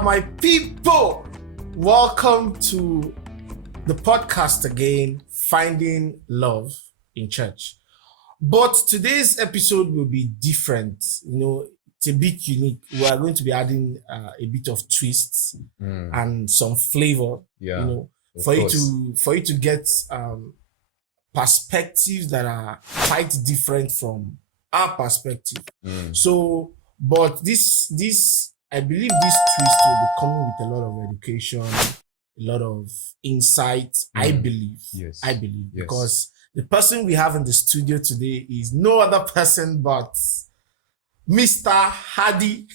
My people, welcome to the podcast again, Finding Love in Church. But today's episode will be different. It's a bit unique. We are going to be adding a bit of twists and some flavor. For you to get perspectives that are quite different from our perspective. But this I believe this twist will be coming with a lot of education, a lot of insight. I believe, because the person we have in the studio today is no other person but Mr. Hadi,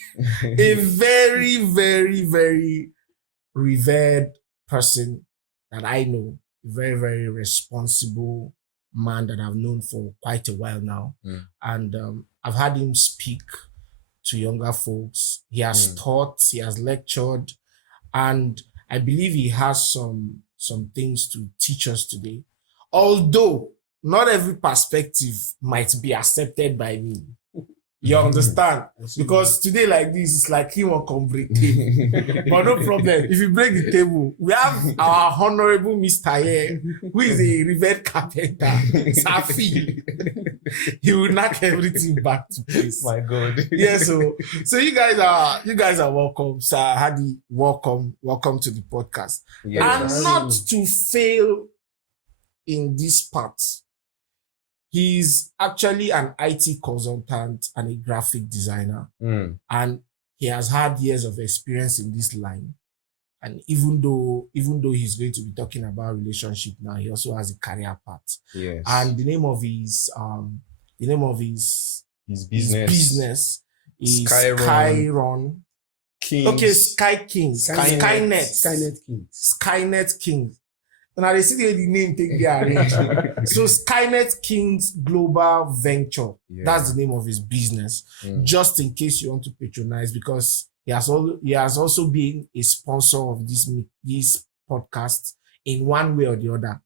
a very, very, very revered person that I know, a very, very responsible man that I've known for quite a while now. And I've had him speak to younger folks. He has taught, he has lectured, and I believe he has some things to teach us today. Although not every perspective might be accepted by me. You understand? Because today like this, it's like he won't come break table. But no problem. If you break the table, we have our honorable Mr. here, who is a revered carpenter, Safi. He will knock everything back to place. My God. Yeah, so you guys are welcome. Sir Hadi, welcome to the podcast. Yes. And not to fail in this part, he's actually an IT consultant and a graphic designer. And he has had years of experience in this line. And even though he's going to be talking about relationship now, he also has a career path. Yes. And the name of his business is Skyron Kings. Okay, Sky Kings. Skynet Kings. And I see the name take the arrange. So Skynet Kings Global Venture. Yeah. That's the name of his business. Just in case you want to patronize, because he has also been a sponsor of this podcast in one way or the other.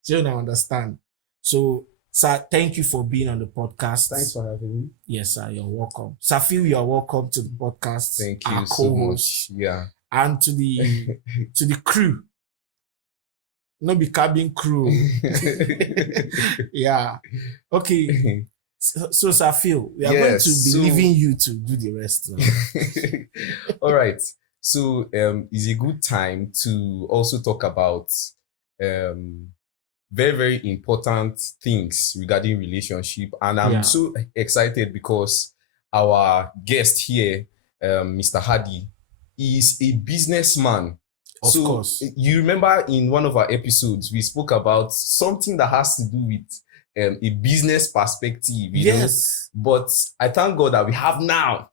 So you don't understand. So, sir, thank you for being on the podcast. Thanks for having me. Yes, sir, you're welcome. Safi, you're welcome to the podcast. Thank our you so co-host, much. Yeah. and to the crew. Not be cabin crew. Yeah. Okay. So Safi, we are going to be leaving you to do the rest now. All right. So it's a good time to also talk about very, very important things regarding relationship. And I'm so excited because our guest here, Mr. Hadi, is a businessman. Of course. You remember in one of our episodes, we spoke about something that has to do with a business perspective, you know? But I thank God that we have now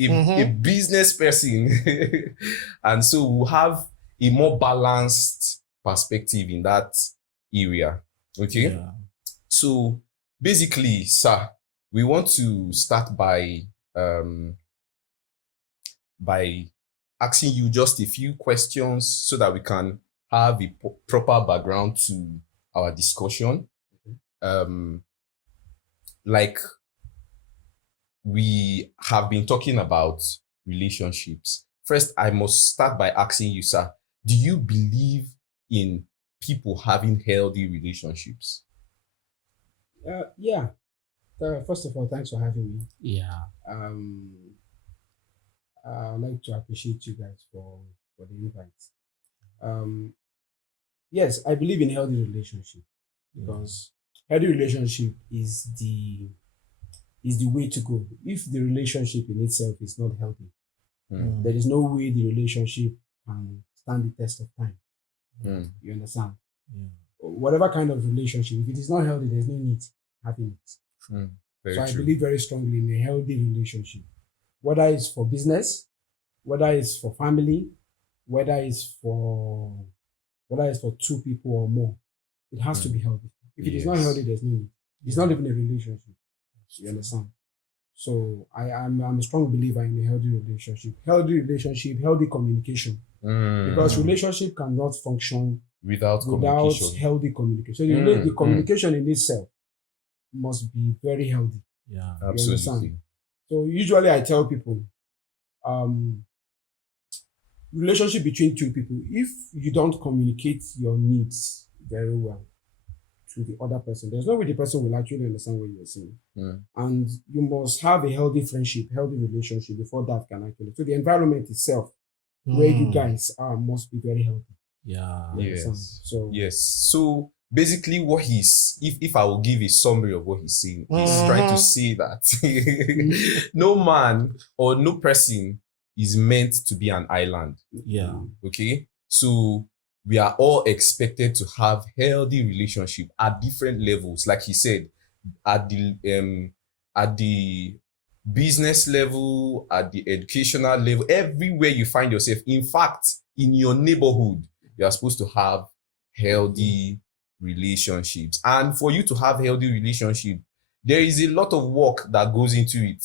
a business person. And so we'll have a more balanced perspective in that area. Okay? Yeah. So basically, sir, we want to start by asking you just a few questions so that we can have a proper background to our discussion. Like we have been talking about relationships. First, I must start by asking you, sir, do you believe in people having healthy relationships? Yeah. First of all, thanks for having me. Yeah. I'd like to appreciate you guys for the invite. Yes, I believe in healthy relationship because healthy relationship is the way to go. If the relationship in itself is not healthy, there is no way the relationship can stand the test of time. You understand? Whatever kind of relationship, if it is not healthy, there's no need having it. So I believe very strongly in a healthy relationship. Whether it's for business, whether it's for family, whether it's for two people or more, it has to be healthy. If it is not healthy, there's no need. It's not even a relationship. You understand? So I'm a strong believer in a healthy relationship, healthy communication. Because relationship cannot function without healthy communication. So the communication in itself must be very healthy. Yeah, absolutely. So usually I tell people, relationship between two people, if you don't communicate your needs very well to the other person, there's no way the person will actually understand what you're saying. And you must have a healthy friendship, healthy relationship before that can actually. So the environment itself, where you guys are, must be very healthy. Yeah. You understand? Yes. So Yes. So basically, what he's if I will give a summary of what he's saying, he's trying to say that no man or no person is meant to be an island. Yeah. Okay. So we are all expected to have healthy relationship at different levels, like he said, at the business level, at the educational level, everywhere you find yourself. In fact, in your neighborhood, you are supposed to have healthy relationships. And for you to have healthy relationship, there is a lot of work that goes into it.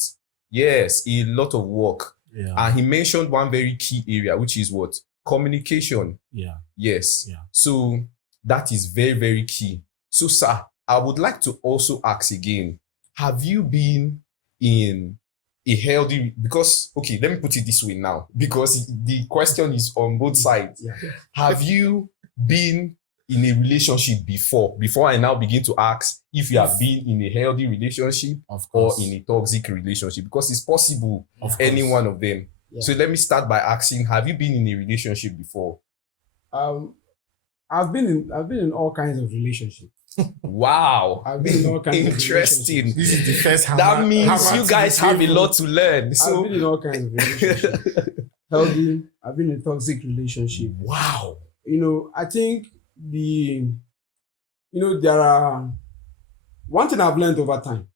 Yes, a lot of work. Yeah. And he mentioned one very key area, which is what? Communication. Yeah. Yes. Yeah. So that is very, very key. So, sir, I would like to also ask again, have you been in a healthy, because, okay, let me put it this way now, because the question is on both sides. yeah. Have you been in a relationship before I now begin to ask if you have been in a healthy relationship Of or course. in a toxic relationship? Because it's possible Of any course. one of them. Yeah. So let me start by asking, have you been in a relationship before? I've been in all kinds of relationships. Wow. I've been in all kinds of Interesting. relationships. This is the first That means hammer you to guys the have a table. lot to learn. I've So been in all kinds of relationships. Healthy. I've been in a toxic relationship. Wow. I think there are one thing I've learned over time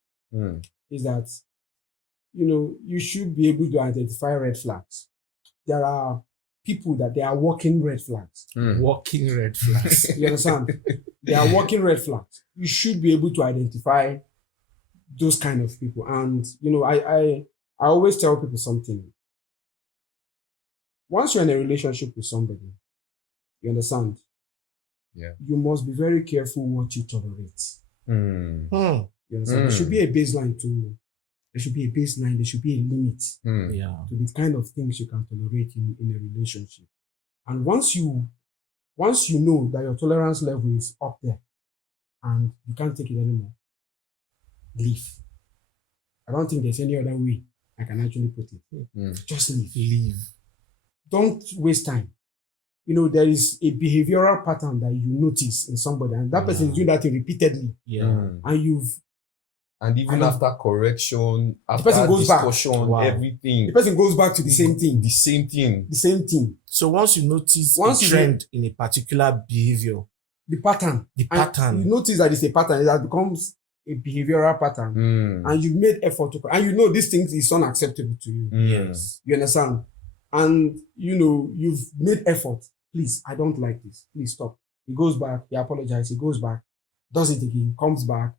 is that, you should be able to identify red flags. There are people that they are walking red flags. Walking red flags. You understand? They are walking red flags. You should be able to identify those kind of people. And, I always tell people something. Once you're in a relationship with somebody, you understand? Yeah. You must be very careful what you tolerate. Hmm. You understand? There should be a baseline to. There should be a baseline. There should be a limit Yeah. to the kind of things you can tolerate in a relationship. And once you know that your tolerance level is up there and you can't take it anymore, leave. I don't think there's any other way I can actually put it. Just leave. Leave. Don't waste time. There is a behavioral pattern that you notice in somebody, and that person is doing that thing repeatedly. Yeah. And even after correction, after person goes back. discussion, Wow. everything. the person goes back to the same thing. The same thing. The same thing. So once you notice Once a you trend in a particular behavior, The pattern. the And pattern. you notice that it's a pattern. That becomes a behavioral pattern. And you've made effort to, and this thing is unacceptable to you. Yes. You understand? And you've made effort. Please, I don't like this. Please stop. He goes back. He apologizes. He goes back. Does it again. Comes back.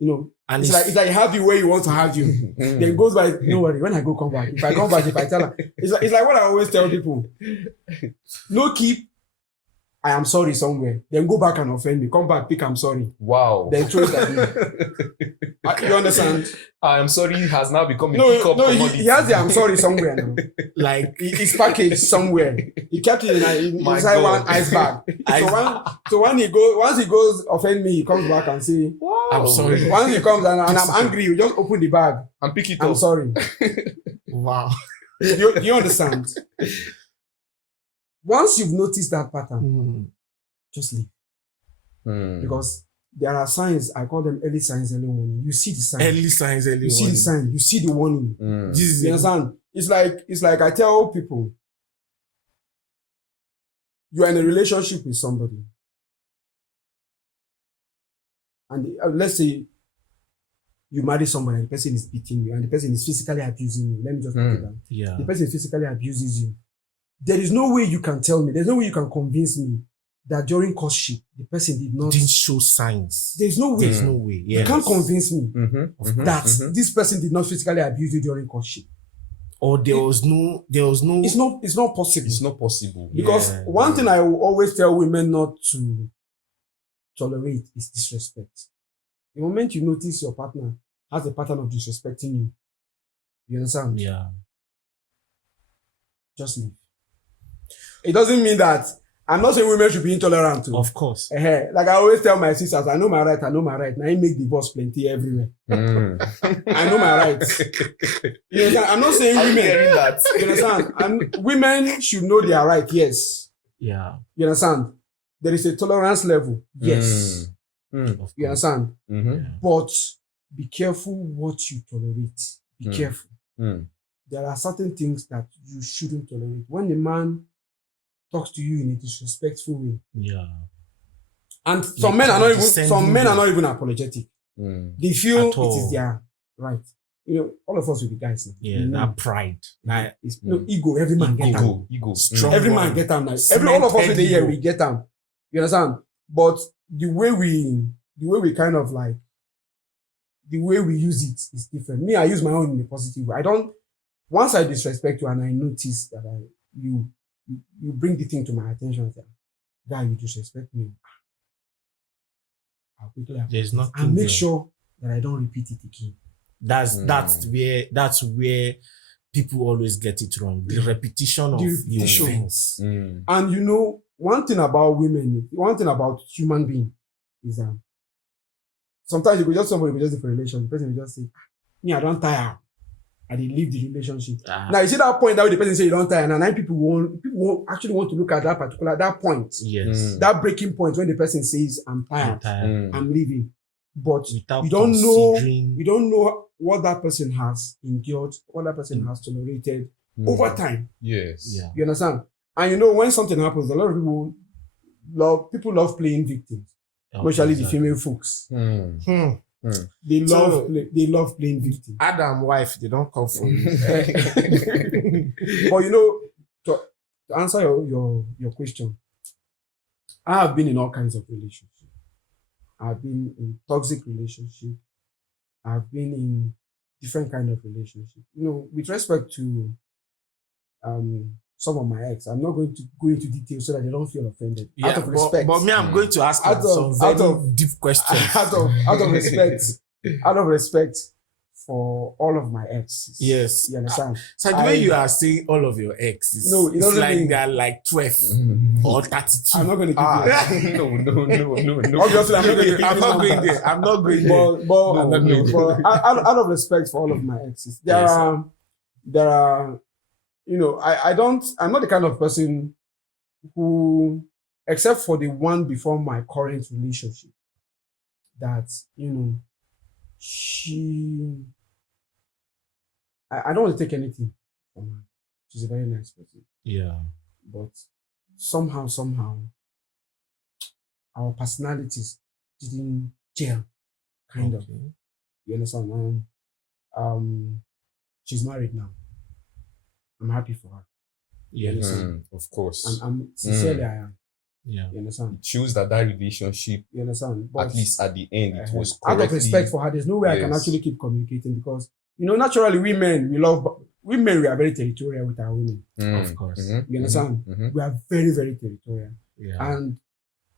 And It's like he have you where he wants to have you. Then he goes by. No worry. When I go, come back. If I come back, if I tell her, it's like what I always tell people. No keep. I am sorry somewhere. Then go back and offend me. Come back, pick I'm sorry. Wow. Then throw it at me. You understand? I am sorry has now become a No, pickup commodity. he has the I'm sorry somewhere now. like It's packaged somewhere. He kept it My inside God. one ice bag. Once he goes offend me, he comes back and say, Wow. I'm sorry. once he comes and I'm angry, you just open the bag. And pick it I'm up. sorry. wow. You understand? Once you've noticed that pattern, just leave. Because there are signs, I call them early signs, early warning. You see the sign. Early signs, early You see the warning. sign. You see the warning. This is You understand? It's like I tell people, you are in a relationship with somebody, and let's say you marry somebody and the person is beating you and the person is physically abusing you. Let me just put it down. Yeah. The person physically abuses you. There is no way you can tell me, there's no way you can convince me that during courtship, the person Didn't show signs. there's no way. There's no way. You Yes. can't convince me that Mm-hmm. this person did not physically abuse you during courtship. Or there was no. It's not possible. It's not possible. Because Yeah. one thing I will always tell women not to tolerate is disrespect. The moment you notice your partner has a pattern of disrespecting you understand? Yeah. Just leave. it doesn't mean that I'm not saying women should be intolerant too. Of course. Like I always tell my sisters, I know my right. Now I make divorce plenty everywhere. I know my rights. You understand? I'm not saying women. That. You understand? And women should know their right. Yes. Yeah. You understand? There is a tolerance level. Yes. Of You course. understand? Mm-hmm. Yeah. But be careful what you tolerate. Be careful. There are certain things that you shouldn't tolerate. When a man talks to you in a disrespectful way, Yeah. and some men are not even apologetic. They feel At all. it is their right. You know, all of us will be guys now. Yeah. You know, That pride. That it's no ego. Every man get down. Ego. Strong. Every man one. get down now. All of us in the year ego. we get down. You understand? But the way we kind of like, the way we use it is different. Me, I use my own in a positive way. Once I disrespect you and I notice that you bring the thing to my attention, and say, guy, you disrespect me. I'll quickly There's nothing. and make there. sure that I don't repeat it again. That's where people always get it wrong. The repetition of The the repetition. offense. And you know, one thing about human being is that sometimes somebody will just for a relation, the person will just say, me, I don't tire. And they leave the relationship. Now you see that point that the person say you don't tire, and then people won't actually want to look at that point. Yes. That breaking point when the person says, I'm tired, I'm leaving. But Without you don't know considering- you don't know what that person has endured, what that person has tolerated over time. Yes. Yeah. You understand? And you know, when something happens, a lot of people love playing victims, especially the female folks. They love playing victim. Adam wife, they don't come for you. But you know, to answer your question, I have been in all kinds of relationships. I've been in toxic relationship. I've been in different kind of relationship. You know, with respect to some of my ex, I'm not going to go into details so that they don't feel offended. Out of respect. But me, I'm going to ask Out some of- very out of- deep questions. out of respect for all of my exes. Yes. You understand? So the way you are saying all of your exes, No, it it's doesn't like mean- they're like 12 or 32. I'm not going to give you No. Obviously, I'm not going to I'm not going there. I'm not going there. but out of respect for all of my exes, there are, you know, I'm not the kind of person who, except for the one before my current relationship, that, you know, I don't want to take anything from her. She's a very nice person. Yeah. But somehow, our personalities didn't gel, kind of. Okay. You understand? She's married now. I'm happy for her. Yes. Of course. And I'm sincerely, I am. Yeah. You understand? It shows that relationship, You understand? But at least at the end, it was out of correctly. respect for her, there's no way I can Yes. actually keep communicating because, you know, naturally, we are very territorial with our women. Of course. You understand? We are very, very territorial. Yeah. And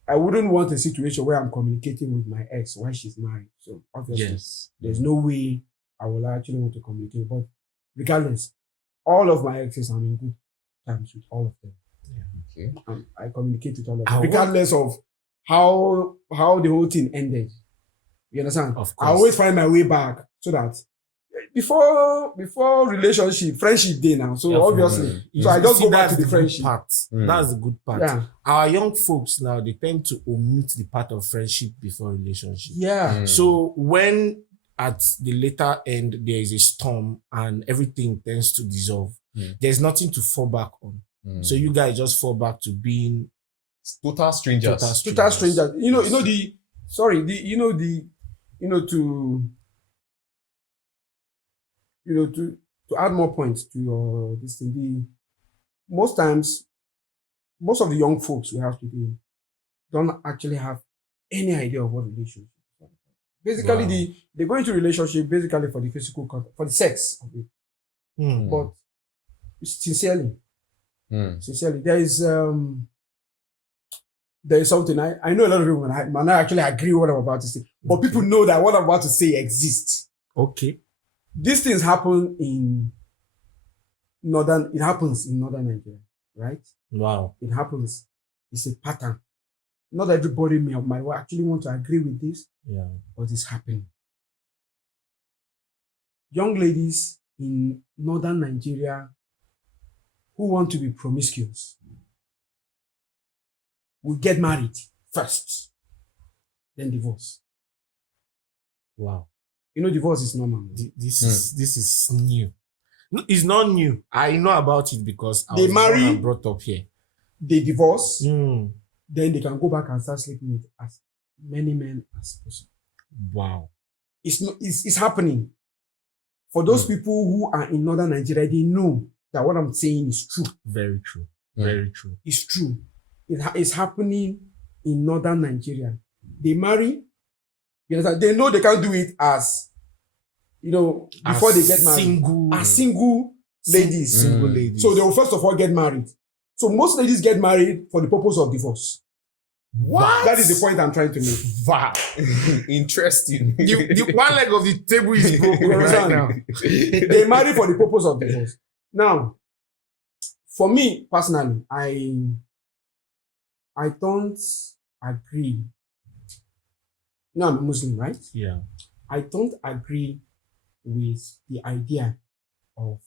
I wouldn't want a situation where I'm communicating with my ex while she's married. So obviously, Yes. there's no way I will actually want to communicate. But regardless, all of my exes, I'm in good terms with all of them. Okay. I communicate with all of I them, regardless of how the whole thing ended. You understand? Of I course. always find my way back so that before relationship, friendship day now. So Yeah, obviously, You so I just see, go back that's to the good friendship. part. Mm. That's the good part. Yeah, Our young folks now, they tend to omit the part of friendship before relationship. yeah. So when at the later end there is a storm and everything tends to dissolve, there's nothing to fall back on. So you guys just fall back to being total strangers. Total strangers. To add more points to your this thing, most times, most of the young folks we have today don't actually have any idea of what relationship is. Basically, Wow. they go into relationship basically for the physical contact, for the sex of it. But sincerely, there is something I know a lot of people might not actually agree with what I'm about to say, but people know that what I'm about to say exists. Okay. These things happen in northern Nigeria, right? Wow. It happens. It's a pattern. Not everybody might actually want to agree with this, Yeah. but it's happening. Young ladies in northern Nigeria who want to be promiscuous will get married first, then divorce. Wow. You know, divorce is normal. This is new. No, it's not new. I know about it because I They was born marry- and brought up here. They divorce, Mm. then they can go back and start sleeping with as many men as possible. Wow. It's happening. For those people who are in northern Nigeria, they know that what I'm saying is true. Very true. Mm. Very true. It's true. It's happening in northern Nigeria. They marry. You understand? They know they can't do it as, before they get married. As single ladies. Single Mm. ladies. So they will first of all get married. So most ladies get married for the purpose of divorce. What? That is the point I'm trying to make. Wow. Interesting. The one leg of the table is broken You right understand? now. They marry for the purpose of divorce. Now, for me personally, I don't agree. Now I'm a Muslim, right? Yeah. I don't agree with the idea of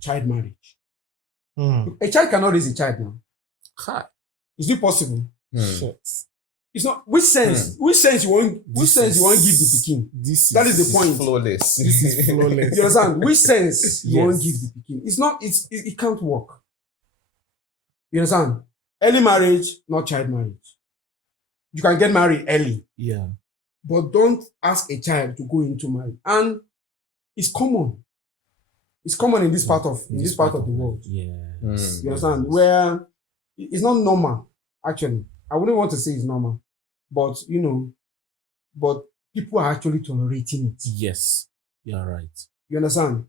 child marriage. Mm. A child cannot raise a child now. Ha. Is it possible? Mm. Shit. It's not. Which sense you want give the pikin? That is the point. Flawless. This is flawless. You understand? Which sense you want Yes. give the pikin? It's not. It can't work. You understand? Early marriage, not child marriage. You can get married early, Yeah. but don't ask a child to go into marriage. And it's common. It's common in this part of the world. Yeah. Mm. You understand? Where it's not normal, actually. I wouldn't want to say it's normal, but but people are actually tolerating it. Yes. You're right. You understand?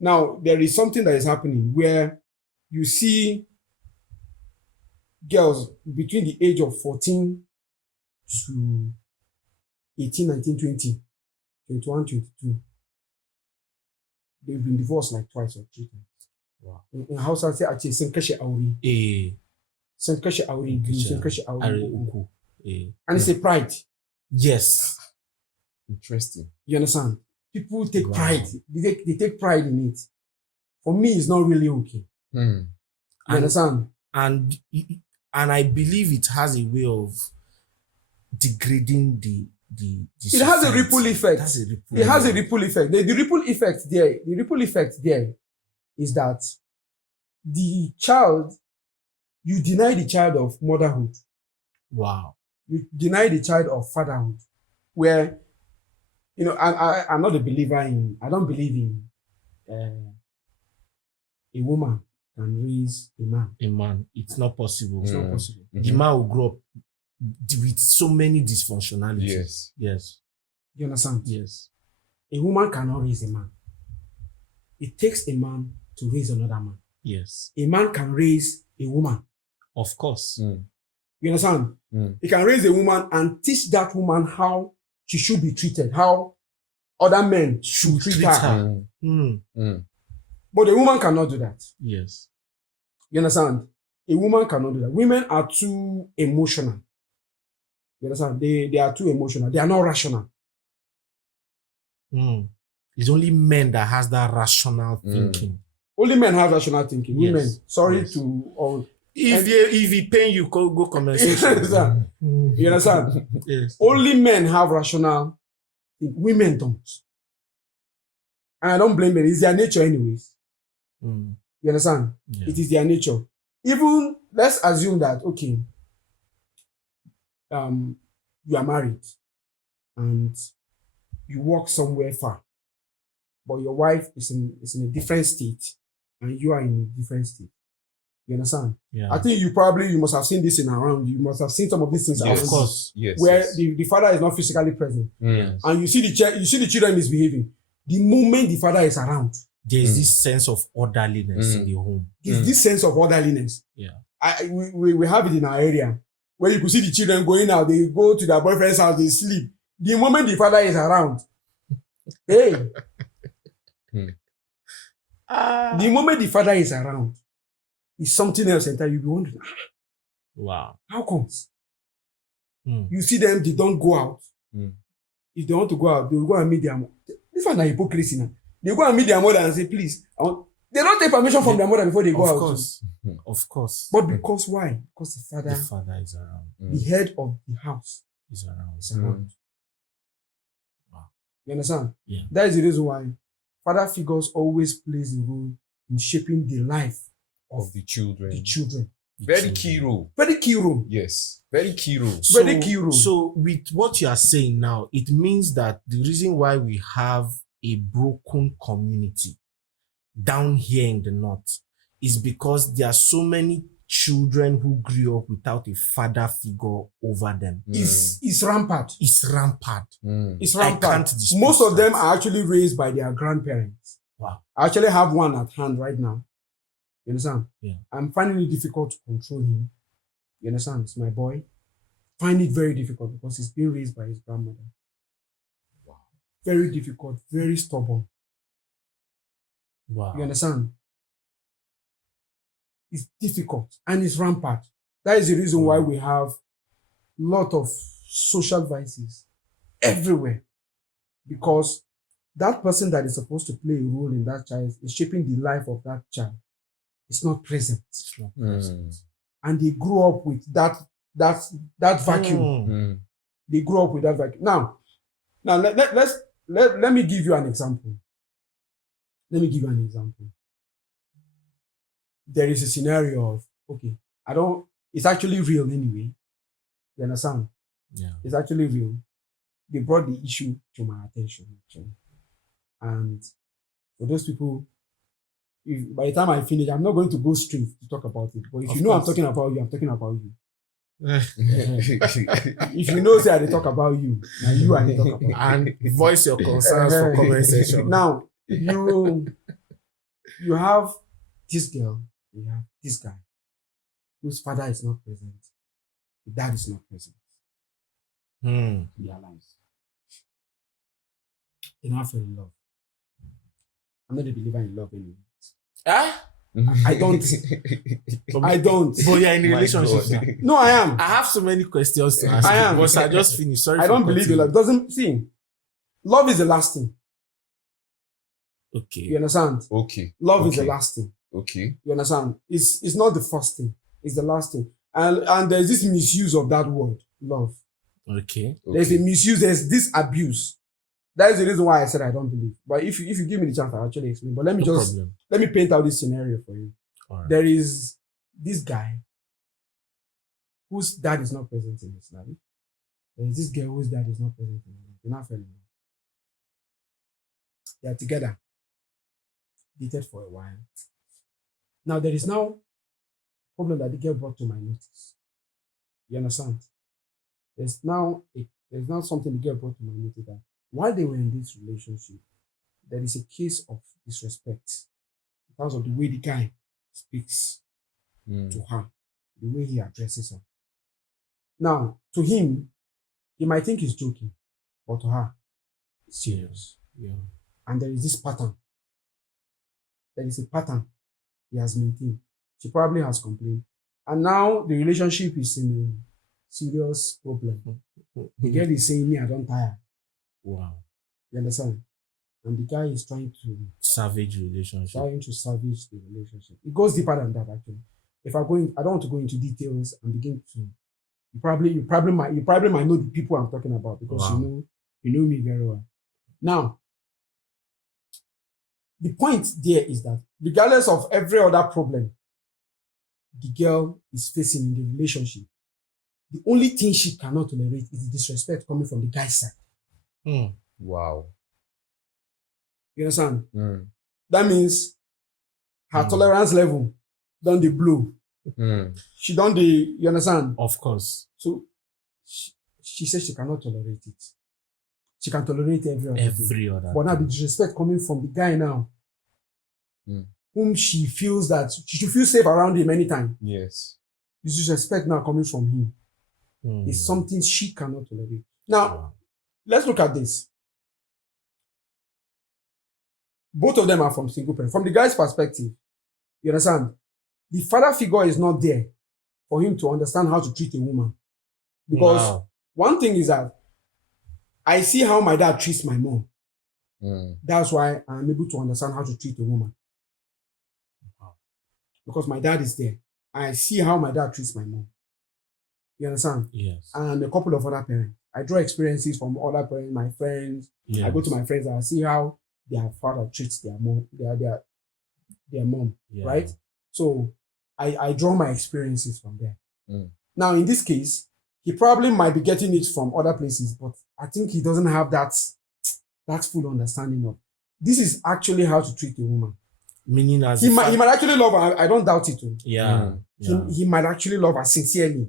Now, there is something that is happening where you see girls between the age of 14 to 18, 19, 20, 21, 22. They've been divorced like twice or three times. Wow. In Hausa, say, "Ache sun kashe aure, Eh. sun kashe aure, biyu, sun kashe Are aure uku." uku. Eh. And it's a pride. Yes. Interesting. You understand? People take Wow. pride. They take pride in it. For me, it's not really okay. Mm. You And- understand? And I believe it has a way of degrading the It has a society. ripple effect. It has a ripple It has a effect. ripple effect. The ripple effect there is that the child, you deny the child of motherhood. Wow. You deny the child of fatherhood. Where, I'm not a believer I don't believe in a woman can raise a man. A man, it's not possible. It's not Mm. possible. The man will grow up with so many dysfunctionalities. Yes. Yes. You understand? Yes. A woman cannot raise a man. It takes a man to raise another man. Yes. A man can raise a woman. Of course. Mm. You understand? Mm. He can raise a woman and teach that woman how she should be treated, how other men should treat treat her. her. Mm. Mm. Mm. But a woman cannot do that. Yes. You understand? A woman cannot do that. Women are too emotional. You understand? They are too emotional. They are not rational. Mm. It's only men that has that rational Mm. thinking. Only men have rational thinking. Yes. Women, sorry Yes. to all. If he pain you, go You compensation. understand? Mm. You understand? Yes. Only men have rational thinking. Women don't. And I don't blame them. It's their nature anyways. Mm. You understand? Yeah. It is their nature. Even, let's assume that, okay, you are married and you work somewhere far, but your wife is in a different state and you are in a different state. You understand? Yeah. I think you must have seen this in around. You must have seen some of these things around Of you, course. Yes. where yes. the father is not physically present, Mm. Yes. and you see the children misbehaving. The moment the father is around, There's Mm. this sense of orderliness in Mm. the home. there's Mm. this sense of orderliness. Yeah. We have it in our area where you could see the children going out. They go to their boyfriend's house. They sleep. The moment the father is around, hey, the moment the father is around, is something else entirely. You'll be wondering, Wow. how comes? Hmm. You see them, they don't go out. Mm. If they want to go out, they will go and meet their mother. This one is hypocrisy now. They go and meet their mother and say, please, they don't take permission from their mother before they go out. Of course. Of course. But because why? Because the the father, father is around. the head of the house, Is around. is around. Wow. You understand? Yeah. That is the reason why father figures always plays a role in shaping the life Of the children. of the children. Very key role. Very key role. Yes. Very key role. Very key role. So with what you are saying now, it means that the reason why we have a broken community down here in the north is because there are so many children who grew up without a father figure over them. It's rampant. It's rampant. It's I rampant. can't dispute Most of them that. are actually raised by their grandparents. Wow. I actually have one at hand right now. You understand? Yeah. I'm finding it difficult to control him. You understand? It's my boy. Find it very difficult because he's being raised by his grandmother. Wow. Very difficult, very stubborn. Wow. You understand? It's difficult and it's rampant. That is the reason why we have a lot of social vices everywhere. Because that person that is supposed to play a role in that child is shaping the life of that child. It's not present. It's not present. And they grew up with that vacuum. Mm. They grew up with that vacuum. Now let me give you an example. There is a scenario of, okay, it's actually real anyway. You understand? Yeah. It's actually real. They brought the issue to my attention, actually. And for those people, by the time I finish, I'm not going to go straight to talk about it. But if Of you know course. I'm talking about you, I'm talking about you. If you know, say I dey talk about you, now you are talk about. And voice your concerns for comment section. Now, you have this girl, you have this guy, whose father is not present, the dad is not present Hmm. in their lives. They now fell in love. I'm not a believer in love anyway. Ah? I don't. But you're in a My relationship God. now. No, I am. I have so many questions to ask I you, am. but I just finished. Sorry I for don't believe in cutting love. Doesn't see. Love is the last thing. you. You Okay. understand? Okay. Love is Okay. the last thing. Okay. You understand? It's not the first thing. It's the last thing. And there's this misuse of that word, love. Okay. There's a misuse. There's this abuse. That is the reason why I said I don't believe. But if you give me the chance, I'll actually explain. But let me No just problem. let me paint out this scenario for you. All right. There is this guy whose dad is not present in his life. There is this girl whose dad is not present in his life. They're not fell in love. They are together. Dated for a while. Now there is now a problem that the girl brought to my notice. You understand? There's now something the girl brought to my notice that while they were in this relationship, there is a case of disrespect in terms of the way the guy speaks to her, the way he addresses her. Now, to him, he might think he's joking, but to her, it's serious. Yeah. And there is this pattern. There is a pattern he has maintained. She probably has complained. And now the relationship is in a serious problem. The girl is saying, me, I don't tire. Wow. You understand? And the guy is trying to Savage relationship. salvage the relationship. It goes deeper than that, actually. If I don't want to go into details and begin to, you probably might know the people I'm talking about because Wow. you know me very well. Now, the point there is that regardless of every other problem the girl is facing in the relationship, the only thing she cannot tolerate is the disrespect coming from the guy's side. Hmm. Wow. You understand? Mm. That means her tolerance level done the blow. Mm. She done the, you understand? Of course. So she says she cannot tolerate it. She can tolerate every other thing. Every other. But now the disrespect coming from the guy now, whom she feels that she should feel safe around him anytime. Yes. The disrespect now coming from him Hmm. is something she cannot tolerate. Now, Wow. let's look at this. Both of them are from single parents. From the guy's perspective, you understand? the father figure is not there for him to understand how to treat a woman. Because Wow. one thing is that I see how my dad treats my mom. That's why I'm able to understand how to treat a woman. Because my dad is there. I see how my dad treats my mom. You understand? Yes. And a couple of other parents. I draw experiences from other parents, my friends. Yes. I go to my friends and I see how their father treats their mom, their mom, Yeah. right? So I draw my experiences from there. Mm. Now, in this case, he probably might be getting it from other places, but I think he doesn't have that full understanding of this is actually how to treat a woman. Meaning as He might actually love her. I don't doubt it. Too. Yeah. Yeah. He might actually love her sincerely,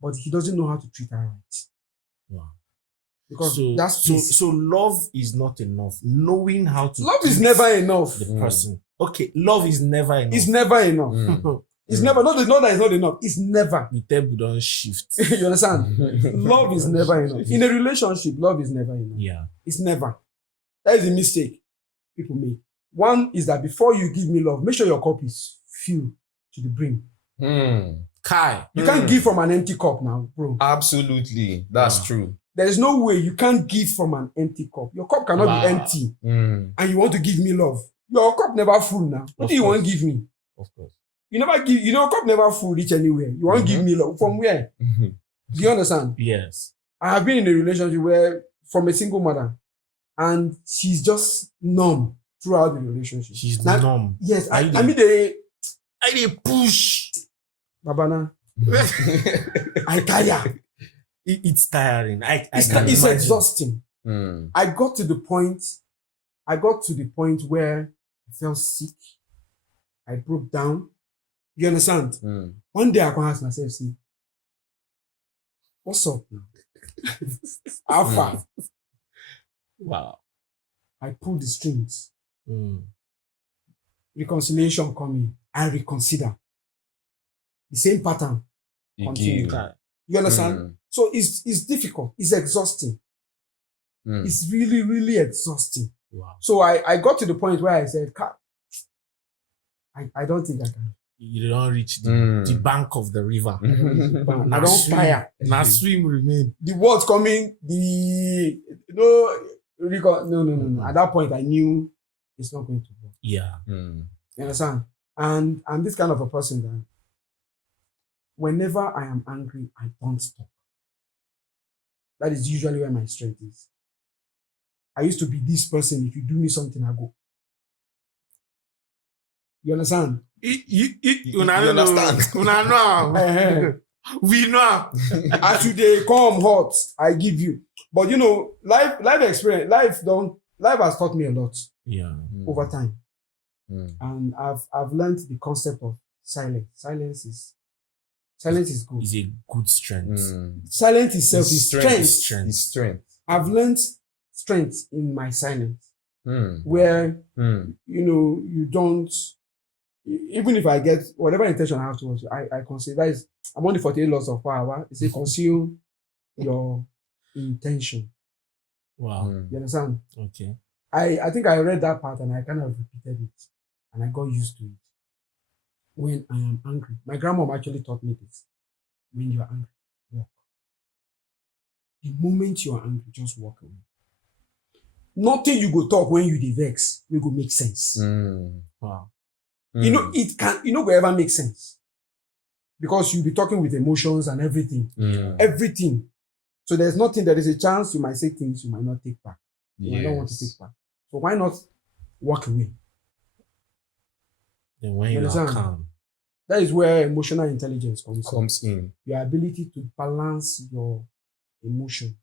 but he doesn't know how to treat her right. Wow. Because So that's so love is not enough. Knowing how to love is treat never enough. the person. Okay, love is never enough. It's never enough. Mm. It's never not that it's not enough. It's never. The table don't shift. You understand? Love is never enough. In a relationship, love is never enough. Yeah. It's never. That is a mistake people make. One is that before you give me love, make sure your cup is filled to the brim. Kai. You can't give from an empty cup now, bro. Absolutely. That's Wow. true. There is no way you can't give from an empty cup. Your cup cannot Wow. be empty Mm. and you want to give me love. Your cup never full now. What Of do you want course. to give me? Of course. You never give, cup never full reach anywhere. You want to give me love. From where? Do you understand? Yes. I have been in a relationship where from a single mother and she's just numb throughout the relationship. She's Now, numb. Yes, I I mean I dey push. Babana, I tire. It's tiring. I It's can imagine. exhausting. Mm. I got to the point where I felt sick. I broke down. You understand? Mm. One day I can ask myself, see, what's up now? How far? Wow. I pulled the strings. Mm. Reconciliation coming. I reconsider. The same pattern. You Continue. give. Kai. You understand? Mm. So it's difficult. It's exhausting. Mm. It's really, really exhausting. Wow. So I got to the point where I said, I don't think I can. You don't reach Mm. the bank of the river. I don't tire. Now swim remain. The words coming, no. At that point, I knew it's not going to work. Yeah. Mm. You understand? And I'm this kind of a person that whenever I am angry, I don't stop. That is usually where my strength is. I used to be this person. If you do me something, I go. You understand? You understand? Una know. We know. As you they come hot, I give you. But life experience, life has taught me a lot Yeah. over time. Mm. And I've learned the concept of silence. Silence is good. Is a good strength. Mm. Silence itself is strength. Strength. It's strength. I've learned strength in my silence, Mm. where Mm. you don't. Even if I get whatever intention I have towards you, I consider I'm on the 48 laws of power. It says conceal your intention. Wow. Mm. You understand? Okay. I think I read that part and I kind of repeated it and I got used to it. When I am angry, my grandmom actually taught me this. When you are angry, walk. The moment you are angry, just walk away. Nothing you go talk when you dey vex will go make sense. Mm. Wow. It go ever make sense because you'll be talking with emotions and everything. Mm. Everything. So there's nothing, there is a chance you might say things you might not take back. You might not want to Yes. take back. So why not walk away? Then when You you are understand? calm. That is where emotional intelligence comes in. Comes in. Your ability to balance your emotion.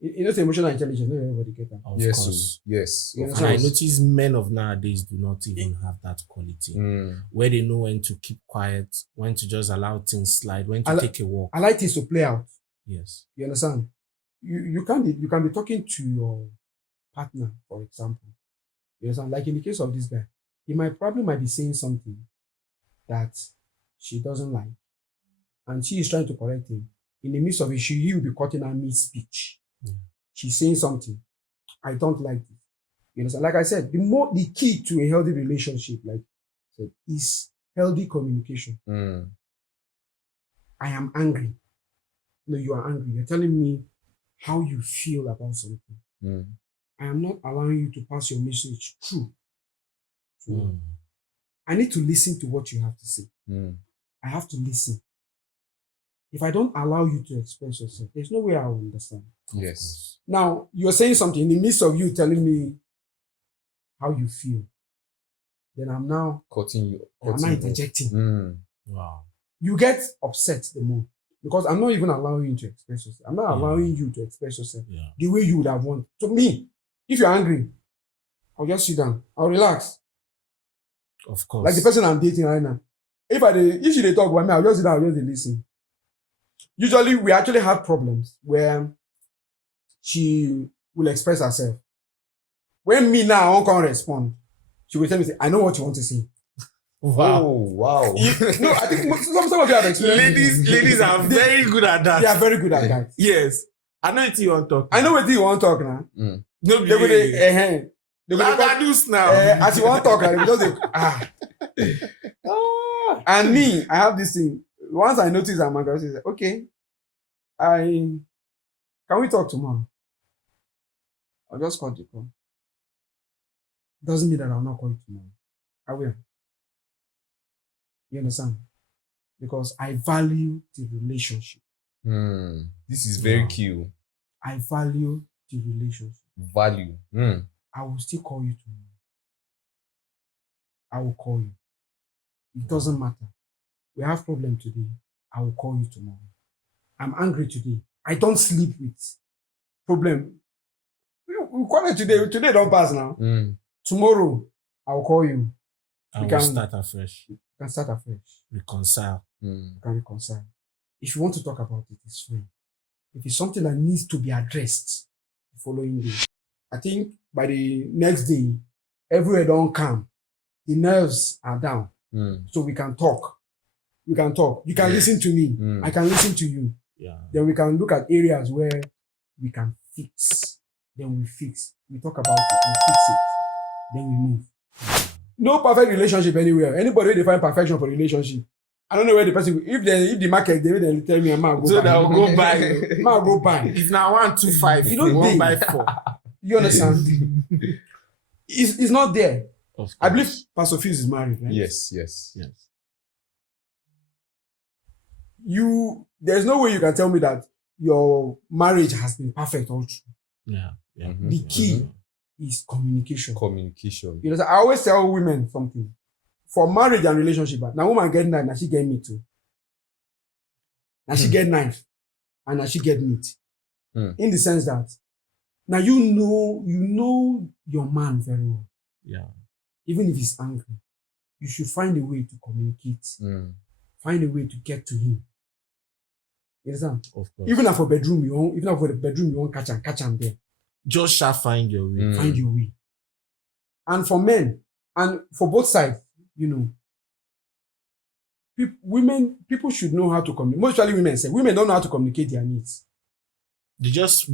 Say emotional intelligence, not everybody get that. Of Yes. course. Yes. You Of And I understand? course. notice men of nowadays do not even have that quality. Mm. Where they know when to keep quiet, when to just allow things slide, when to I li- take a walk. I like things to play out. Yes. You understand? You can be talking to your partner, for example. You understand? Like in the case of this guy, he might be saying something that she doesn't like, and she is trying to correct him. In the midst of it, he will be cutting her mid-speech. Yeah. She's saying something. I don't like this. You understand? Like I said, the key to a healthy relationship, like I said, is healthy communication. Mm. I am angry. No, you are angry. You're telling me how you feel about something. Mm. I am not allowing you to pass your message through. So Mm. I need to listen to what you have to say. Mm. I have to listen. If I don't allow you to express yourself, there's no way I will understand. Yes. Now, you're saying something in the midst of you telling me how you feel. Then I'm now interjecting. Mm. Wow. You get upset the more because I'm not even allowing you to express yourself. I'm not allowing you to express yourself the way you would have wanted. To me, if you're angry, I'll just sit down. I'll relax. Of course. Like the person I'm dating right now. If she dey talk about me, I'll just sit down, I'll just listen. Usually, we actually have problems where she will express herself. When me now, I won't come respond. She will tell me, say, I know what you want to say. Wow. Oh, wow. No, I think some of you have experienced Ladies are very good at that. They are very good at that. Yes. I know what you want to talk. I know what you want to talk now. Mm. No, They will they now. as you want to talk, they will just And me, I have this thing. Once I notice I'm angry, I say, okay, can we talk tomorrow? I'll just call the call. Doesn't mean that I'll not call you tomorrow. I will. You understand? Because I value the relationship. Mm. This is very key. I value the relationship. Value. Mm. I will still call you tomorrow. I will call you. It doesn't matter. We have problem today. I will call you tomorrow. I'm angry today. I don't sleep with problem. We call it today. Today don't pass now. Mm. Tomorrow, I'll call you. We can start afresh. We can start afresh. Reconcile. We can reconcile. If you want to talk about it, it's fine. If it's something that needs to be addressed the following day, I think by the next day, everywhere don't calm. The nerves are down. So we can talk. We can talk. You can listen to me. I can listen to you. Yeah. Then we can look at areas where we can fix. Then we fix. We talk about it. We fix it. Then we move. No perfect relationship anywhere. Anybody they find perfection for relationship. I don't know where the person. If the market they tell me, I'm go So buy. that will go buy. Man go buy. If now 125, You don't won't think. buy 4. You understand? It's not there. Of course. I believe Pastor Fuse is married, right? Yes. There's no way you can tell me that your marriage has been perfect all through. Yeah. The key is communication. Communication. You know, I always tell women something. For marriage and relationship, now woman get knife, now she get meat too. Now she get knife, and now she get meat. In the sense that now you know your man very well. Yeah. Even if he's angry, you should find a way to communicate. Find a way to get to him. You understand? Of course. Even for the bedroom, you won't catch him there. Just shall find your way. Find your way. And for men, and for both sides, you know, people should know how to communicate. Mostly women don't know how to communicate their needs. They just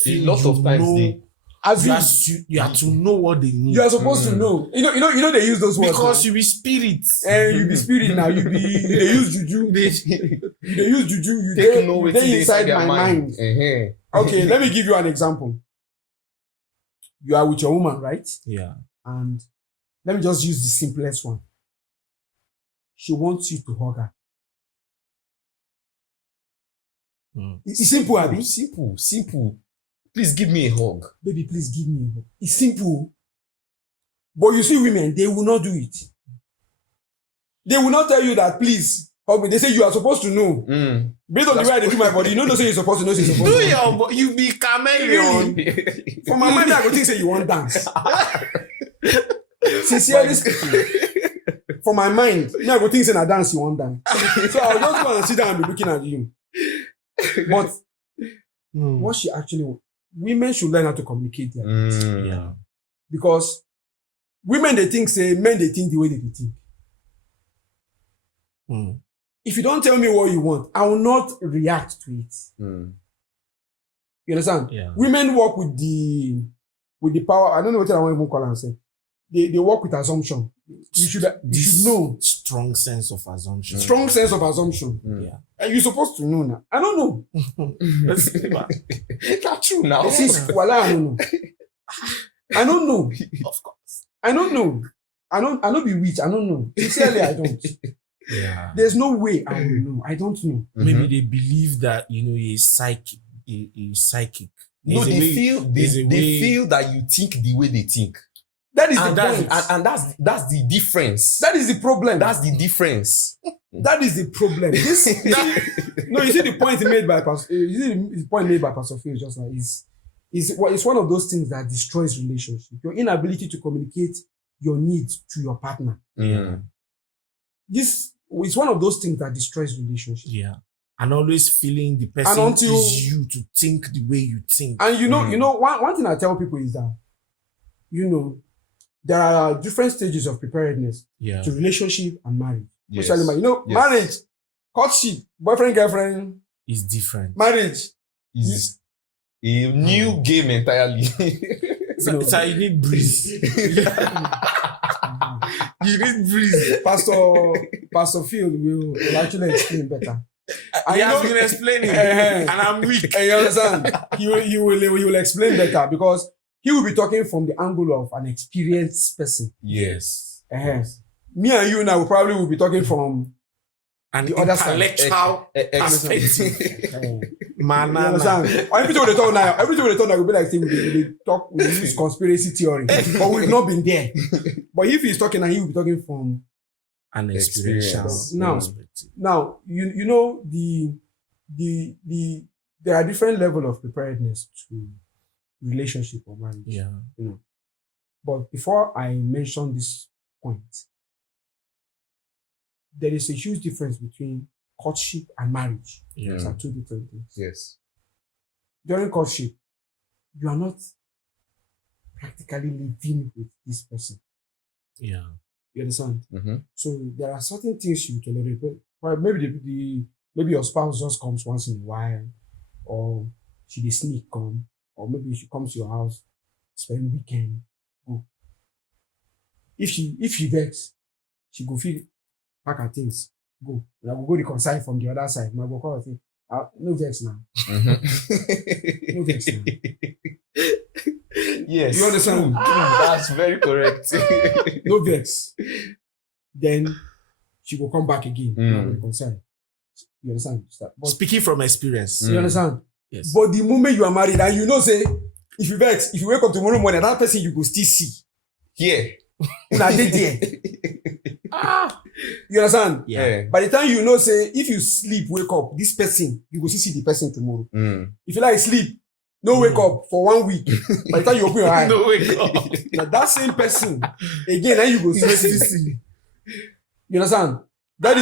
feel a lot of times you have to know what they need. You are supposed to know. You know they use those words because now. you be spirit. And you be spirit now. They use juju. They use juju. They inside my mind. Okay, let me give you an example. You are with your woman, right? Yeah. And let me just use the simplest one. She wants you to hug her. It's simple, Abby. Simple. Please give me a hug. Baby, please give me a hug. It's simple. But you see women, they will not do it. They will not tell you that, please, hug me. They say you are supposed to know. Based on the way I do my body, you know, say you're supposed to know, say you're supposed to know. You be chameleon. For my mind, I go think say you want dance. Sincerely speaking. For my mind, I go think say na dance you want dance. So I'll just go and sit down and be looking at you. But what she actually wants, women should learn how to communicate their needs. Yeah. Because women they think say men they think the way they think. If you don't tell me what you want, I will not react to it. You understand? Yeah. Women work with the power. I don't know what I want to even call and say. They work with assumption. you should know. Strong sense of assumption. Strong sense of assumption. Yeah. And you're supposed to know now. I don't know. That's true now. Voila, I don't know. I don't know. Of course. I don't know. I don't be rich. I don't know. Sincerely, I don't. Yeah. There's no way I will know. I don't know. Maybe they believe that he's psychic. He's psychic. No, There's a way- there's a they way- feel that you think the way they think. That is And the that's point. and that's the difference. That is the problem. That's the difference. That is the problem. No, you see the point made by Pastor. You see the point made by Pastor Phil just now is it's one of those things that destroys relationship. Your inability to communicate your needs to your partner. This is one of those things that destroys relationship. Yeah. And always feeling the person until- is you to think the way you think. And you know, one thing I tell people is that, there are different stages of preparedness Yeah. to relationship and marriage. Yes. Especially, Yes. marriage, courtship, boyfriend, girlfriend, It's different. marriage. Is a new game entirely. So you need breeze. You need breeze. Pastor Phil will actually explain better. He has been explaining, Eh, and I'm weak. And you understand? He will explain better because he will be talking from the angle of an experienced person. Yes. Me and you now will be talking from And the other side. intellectual perspective. you Man, understand? Or everything we talk now will be like we use conspiracy theory, but we've not been there. But if he's talking, and he will be talking from an experiential Now- perspective. now. There are different level of preparedness to relationship or marriage. Yeah. But before I mention this point, there is a huge difference between courtship and marriage. Yeah. These are two different things. Yes. During courtship, you are not practically living with this person. Yeah. You understand? Mm-hmm. So there are certain things you tolerate. But maybe maybe your spouse just comes once in a while, or she dey sneak come, or maybe she comes to your house, spend weekend, go. If she vex, she go feel pack her things, go. And I will go reconcile from the other side. And I go call her say, no vex now. Mm-hmm. No vex now. Yes. You understand? True. That's very correct. No vex. Then she will come back again. And I will Mm. reconcile. You understand? But Speaking from experience. you understand? Yes. But the moment you are married and say, if you vex, if you wake up tomorrow morning, that person you go still see. Here. Una dey there. You understand? Yeah. By the time say, if you sleep, wake up, this person, you go still see the person tomorrow. Mm. If you like sleep, no wake up for 1 week. By the time you open your eye, No wake up. now that same person, again, then you go still see. You understand? That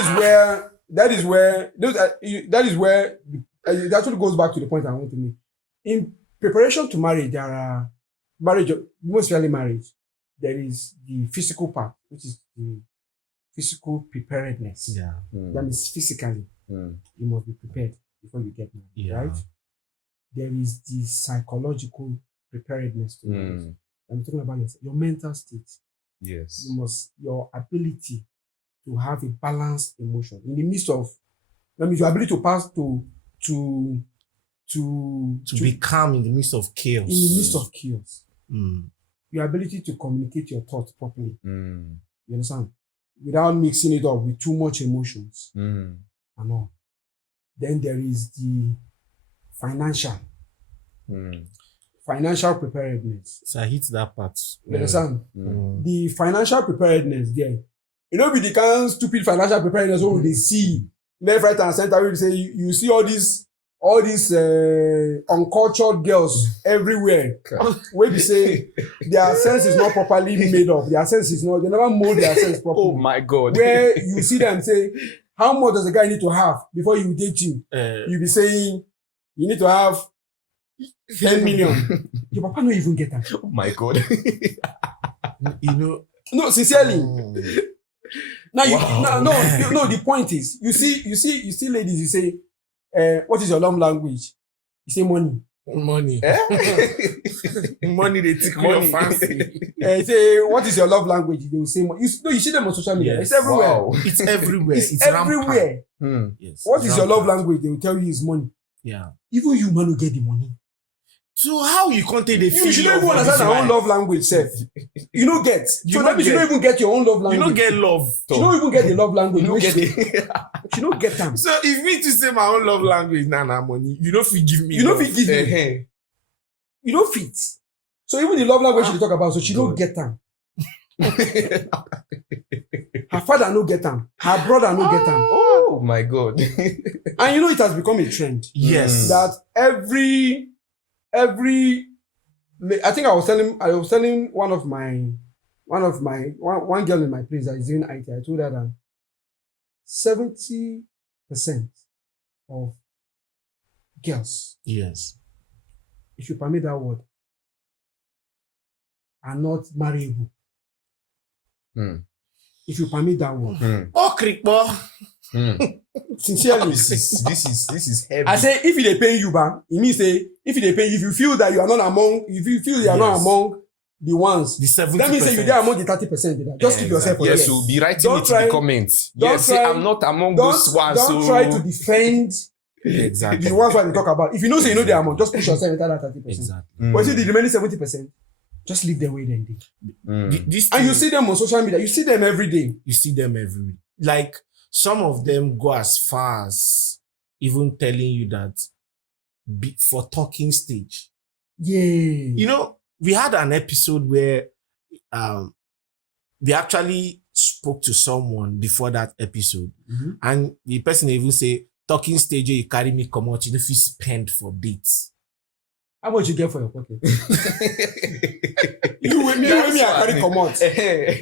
actually goes back to the point I want to make. In preparation to marriage, there are most rarely marriage. There is the physical part, which is the physical preparedness. Yeah. That means physically, Mm. you must be prepared before you get married, Yeah. right? There is the psychological preparedness to marriage. Mm. I'm talking about your mental state. Yes. Your ability to have a balanced emotion in the midst of, that means your ability to pass to be calm in the midst of chaos. in the midst of chaos. Mm. Your ability to communicate your thoughts properly. Mm. You understand? Without mixing it up with too much emotions Mm. and all. Then there is the financial preparedness. So I hit that part. You understand? Mm. The financial preparedness there. You know, be the kind of stupid financial preparedness where they see left, right, and center. We say you see all these uncultured girls everywhere. Where we say their sense is not properly made up. Their sense is not. They never mold their sense properly. Oh my God. Where you see them say, how much does a guy need to have before you date you? Uh, You be saying you need to have 10 million. Your papa don't even get that. Oh my God. you know. No, sincerely. Mm. Now you Wow. no. The point is, you see, ladies. You say, what is your love language? You say money. Money. Eh? Money they tickle your fancy. Say, what is your love language? They will say, you see them on social media. Yes. It's everywhere. Wow. It's everywhere. It's rampant. everywhere. Hmm. Yes. What it's is your love rampant. language? They will tell you is money. Yeah. Even you, man, will get the money. So how you can't take the You should not even love understand for our this own wife? love language, self. You don't get. You So don't that means you get. don't even get your own love language. You don't get love. You don't even get the love language. You don't get You it. don't get them. So if me to say my own love language, nah, money, you don't fit give me. You don't love. fit give me. Eh, You don't fit. So even the love language she dey talk about, so she don't God. get them. Her father no get them. Her brother no get them. Oh my God. And you know it has become a trend Yes. that every I think I was telling one girl in my place that is doing IT. I told her that 70% of girls, Yes. if you permit that word, are not marriable. Hmm. If you permit that word. Hmm. Oh, Krikpo. Hmm. Sincerely. This is heavy. I say if they pay you back, it means say if they pay, if you feel that you are not among, if you feel you are not Yes. among the ones, The 70%. that means say you are among the 30%. Just keep yourself for Yes, yes. so be writing Don't it try- in the comments. don't Yes, say try- I'm not among those ones. Don't so try to defend Exactly. the ones where they talk about. If you know say you know they are among, just push yourself into that 30%. Exactly. Hmm. But see the remaining 70%, just leave them where they dey. Hmm. This And you thing- see them on social media. You see them every day. you see them every week. Like some of them go as far as even telling you that for talking stage. Yeah. You know, we had an episode where we actually spoke to someone before that episode, Mhm. and the person even say, talking stage, you carry me come out, you know, if you spend for dates. How much you get for your pocket? You You with me, I carry come out.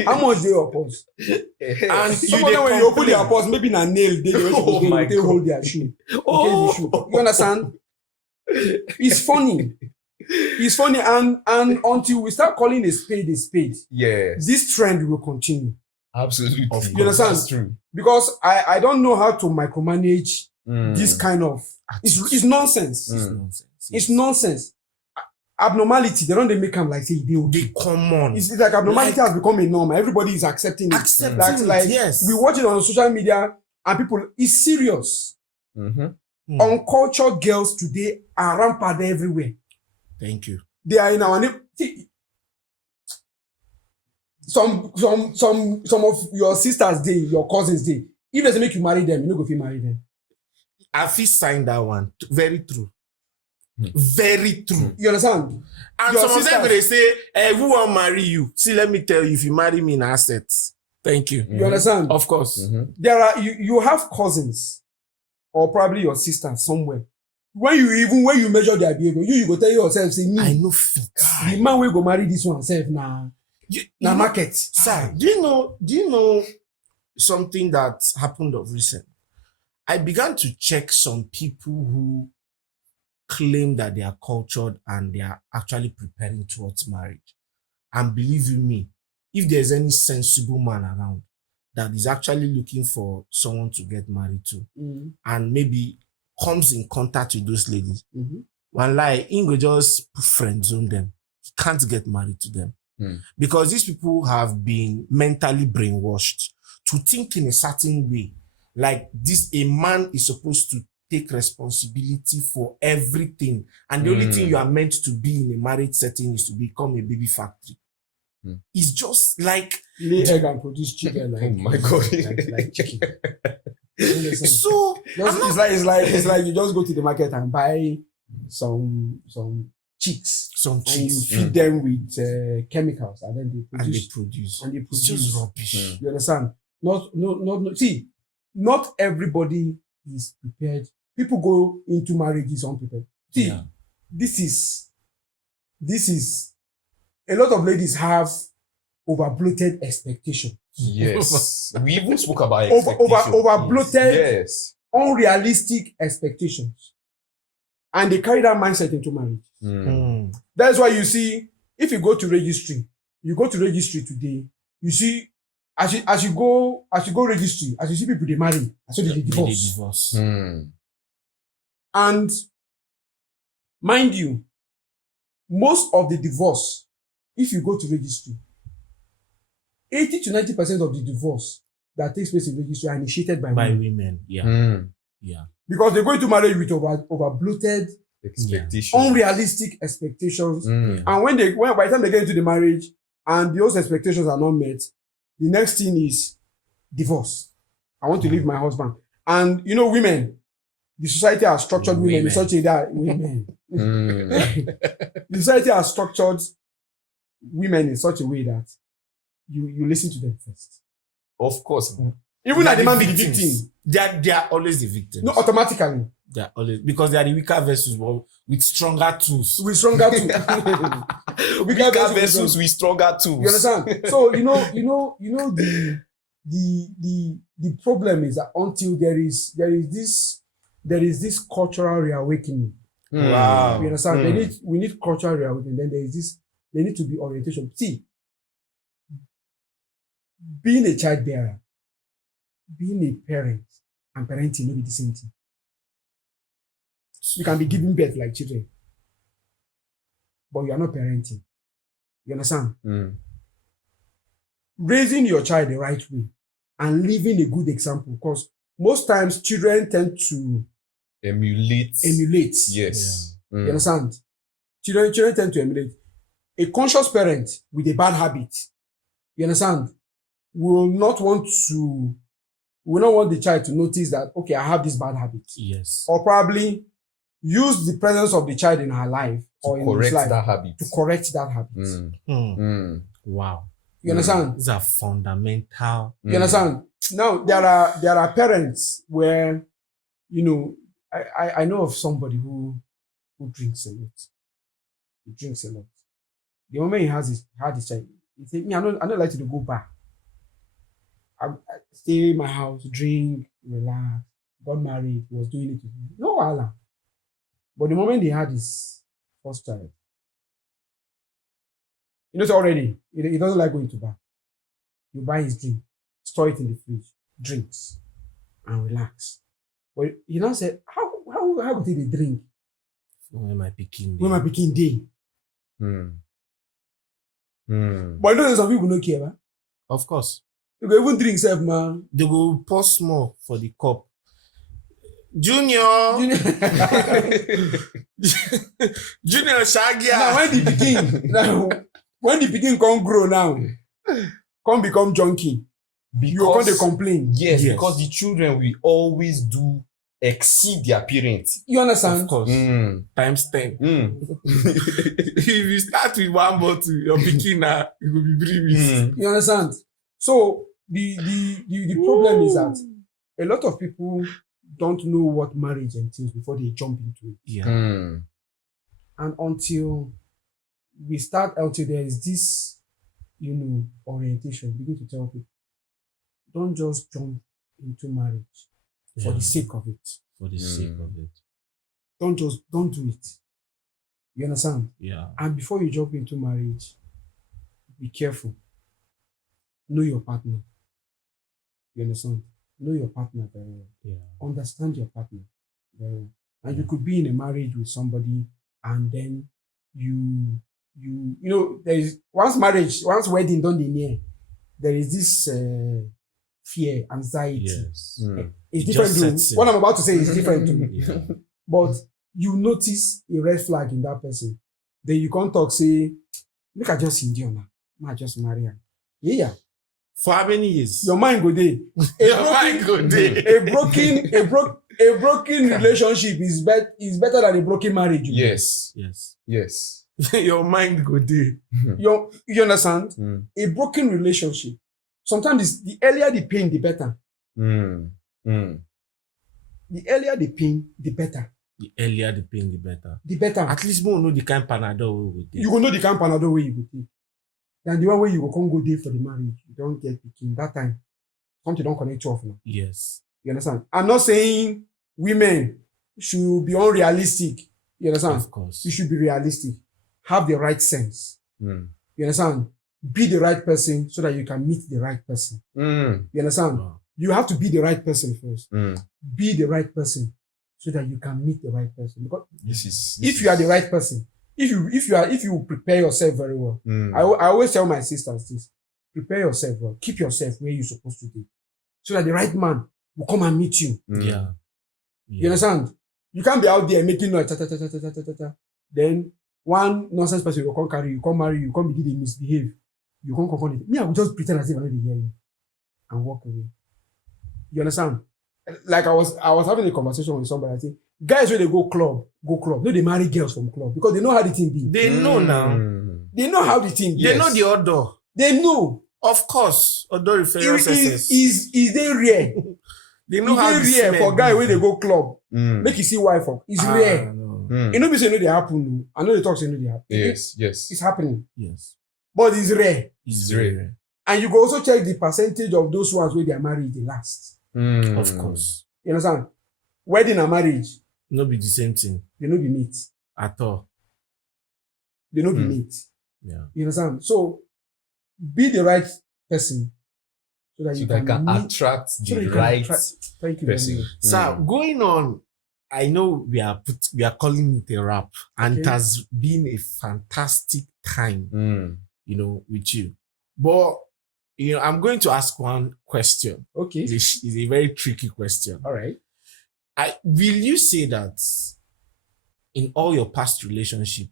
How much dey your purse? And Some you of dey them when you open their complain. purse, maybe na nail dey there. Oh my They God. hold their shoe. Oh. The shoe. You understand? It's funny. It's funny, and until we start calling a spade, Yes, this trend will continue. absolutely. Of You understand? That's true. Because I don't know how to micromanage Hmm. this kind of. It's nonsense. It's Mm. nonsense. It's nonsense. Abnormality. They don't they make them like say they okay. They common. It's like abnormality Like- has become a norm. Everybody is accepting it. Accepting Like it, yes. we watch it on social media and people. It's serious. Mhm. Uncultured girls today are rampant everywhere. Thank you. They are in our name. See, some of your sisters day, your cousins day. If they say make you marry them, you no go fit marry them. I feel signed that one. Very true. Hmm. Very true. You understand? And Your some of them sisters- they say, who will marry you? See, let me tell you, if you marry me in assets, thank you. You understand? Of course. Mhm. There are you have cousins or probably your sisters somewhere. When you measure their behavior, you go tell yourself, say I me, know fit. the man will go marry this one self now. You Na know- market. Sir, do you know something that happened of recent? I began to check some people who claim that they are cultured and they are actually preparing towards marriage. And believe you me, if there's any sensible man around that is actually looking for someone to get married to and maybe comes in contact with those ladies, Mhm. one lie, he go just friend zone them. He can't get married to them. Because these people have been mentally brainwashed to think in a certain way. Like a man is supposed to take responsibility for everything. And the only thing you are meant to be in a marriage setting is to become a baby factory. It's just like, Lay egg and produce chicken. Like, Oh my God. like chicken. You understand? so, It's like you just go to the market and buy some chicks some and you cheese feed them with chemicals and then they and they produce. produce. It's just rubbish. You understand? Not. See, not everybody is prepared. People go into marriages unprepared. See, Yeah. this is a lot of ladies have over bloated expectation, Yes. We even spoke about over expectation. bloated, Yes. unrealistic expectations, and they carry that mindset into marriage. Mm. That's why you see, if you go to registry today, you see, as you go registry, as you see people they marry, so they They divorce. divorce. Mm. And Mind you, most of the divorce, if you go to registry, 80 to 90% of the divorce that takes place in registry are initiated by By women. women. Yeah. Mm. Yeah. Because they go into marriage with over bloated, Expectation. unrealistic expectations. Mm. And when by the time they get into the marriage and those expectations are not met, the next thing is divorce. I want to leave my husband. And you know, women, the society has structured women in such a that women. Mm. The society has structured women in such a way that you listen to them first. Of course. Even They at the are man be the victims. victim. They are always the victims. No, automatically. They are always, because they are the weaker vessels, but with stronger tools. We're stronger too. Weaker vessels with stronger tools. You understand? So you know the problem is that until there is this cultural reawakening. Mm. Wow. You understand? Mm. We need cultural reawakening. Then there need to be orientation. See, being a child bearer, being a parent, and parenting will be the same thing. You can be giving birth like children, but you are not parenting. You understand? Mm. Raising your child the right way and living a good example, because most times children tend to Emulate. You Yes. Mm. understand? Children tend to emulate. A conscious parent with a bad habit, you understand, will not want the child to notice that, okay, I have this bad habit. Yes. Or probably use the presence of the child in her life or in his Correct life that habit. to correct that habit. Mm. Hmm. Mm. Wow. You understand? These are fundamental. You understand? Now there are parents where, you know, I know of somebody who drinks a lot. He drinks a lot. The moment he had his child, he said, "Me, I don't like to go bar. I stay in my house, drink, relax. Got married, was doing it. No wahala." But the moment he had his first child, he knows already he doesn't like going to bar. You buy his drink, store it in the fridge, drinks, and relax. But he now said, how would they drink When my picking. when my pikin dey? Mm. Mm. But you know some people no care, ba? Of course. You go even drink self, man. They go pour small for the cup. Junior. Junior Shaggy. Now when the pikin come grow now, come become junkie, you come dey complain. Yes, Yes. because the children will always do exceed their parents. You understand? Of course. Mm. Times 10. Mm. If you start with one bottle, your picking now, it will be breathing. Mm. You understand? So the problem is that a lot of people don't know what marriage entails before they jump into it. Yeah. Mm. And until there is this, you know, orientation, begin to tell people, don't just jump into marriage for the sake of it. For the sake of it. Don't do it. You understand? Yeah. And before you jump into marriage, be careful. Know your partner. You understand? Know your partner very well. Yeah. Understand your partner very well. And you could be in a marriage with somebody, and then you know, there is once wedding done in here, there is this fear, anxiety. Yes. Mm. It's It different. just Too. sets in. What I'm about to say is different. Too. Yeah. But you notice a red flag in that person, then you can't talk, say, make I just endure now. I just marry her. Yeah. For how many years? Your mind go there. Your mind go there. A broken relationship is better than a broken marriage. Yes. Yes. Yes. Your mind go there. You understand? Mm. A broken relationship. Sometimes the earlier the pain, the better. Mm. Mm. The earlier the pain, the better. The earlier the pain, the better. The better. At least we know the kind of Panadol we take. You will know the kind of another way you go take. Then the one way you go come go there for the marriage, you don't get picking that time. Something don't connect you off now. Yes. You understand? I'm not saying women should be unrealistic. You understand? Of course. You should be realistic. Have the right sense. Mm. You understand? Be the right person so that you can meet the right person. Mm. You understand? Wow. You have to be the right person first. Mm. Be the right person so that you can meet the right person. Because if you are the right person, if you prepare yourself very well, I always tell my sisters this: prepare yourself well, keep yourself where you're supposed to be, so that the right man will come and meet you. You understand? You can't be out there making noise, then one nonsense person will come carry you, come marry you, come begin to misbehave. You can't confront it. Me, I will just pretend as if I don't hear you and walk away. You understand? Like I was having a conversation with somebody. I say, guys, when they go club, no, they marry girls from club because they know how the thing be. They know now. They know how the thing be. They know the order. They know. Of course, order is they rare. They know how it's rare for guy when they go club. Make you see wife up. It's rare. No. You know, they they happen. I know they talk, say no, they happen. Yes. It's happening. Yes. But it's rare. It's rare. And you can also check the percentage of those ones where they are married, they last. Of course. You understand? Wedding and marriage. No be the same thing. They no be meet. At all. They no be meet. Yeah. You understand? So be the right person so that you can attract the right Thank you person. very much. So going on, I know we are calling it a wrap, and it has been a fantastic time, with you. But I'm going to ask one question. Okay. It's a very tricky question. All right. Will you say that in all your past relationship,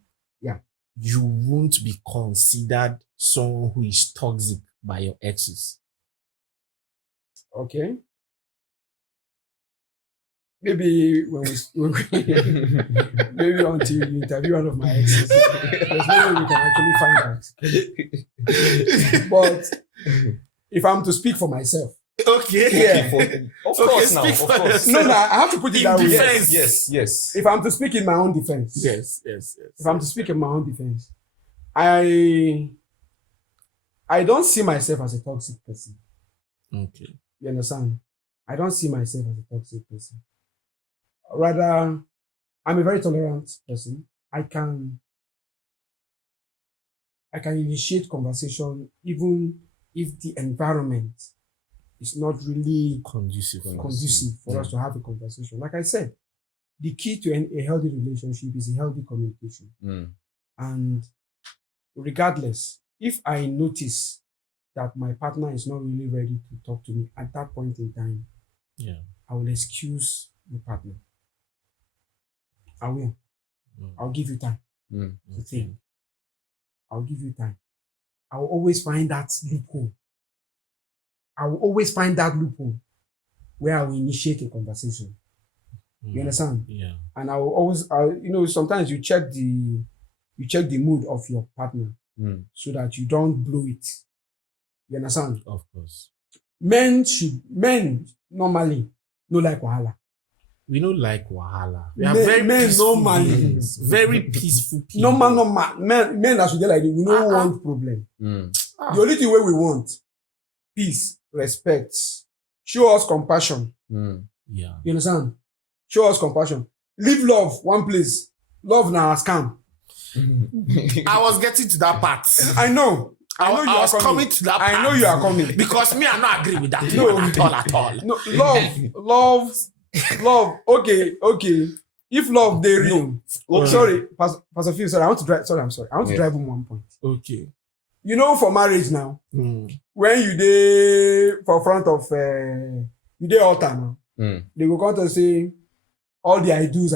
you won't be considered someone who is toxic by your exes? Okay. Maybe maybe until you interview one of my exes, there's no way we can actually find out. But if I'm to speak for myself, okay, of course. No, I have to put it that way. Yes. If I'm to speak in my own defense, yes. If I'm to speak in my own defense, I don't see myself as a toxic person. Okay. You understand? I don't see myself as a toxic person. Rather, I'm a very tolerant person. I can initiate conversation even if the environment is not really conducive for us to have a conversation. Like I said, the key to a healthy relationship is a healthy communication. And regardless, if I notice that my partner is not really ready to talk to me at that point in time, I will excuse the partner. I will. I'll give you time to think. I'll give you time. I will always find that loophole. Where I will initiate a conversation. You understand? Yeah. And I will always, sometimes you check the mood of your partner so that you don't blow it. You understand? Of course. Men normally no like wahala. We don't like wahala. We are Men very peaceful normally. beings, very peaceful people. Normal. Men as we get like this, we don't want problem. The only thing we want, peace, respect, show us compassion. Yeah. You understand? Show us compassion. Leave love one place. Love now scam. I was getting to that part. I know. I was coming to that part. I know you are coming. Because me, I not agree with that. No. At all. No, love. Okay. If love they real. Sorry, Pastor Phil, sorry. I want to drive. Sorry, I'm sorry. I want to drive home one point. Okay. For marriage now, when you dey for front of you dey altar now, they go come to say all the I do's.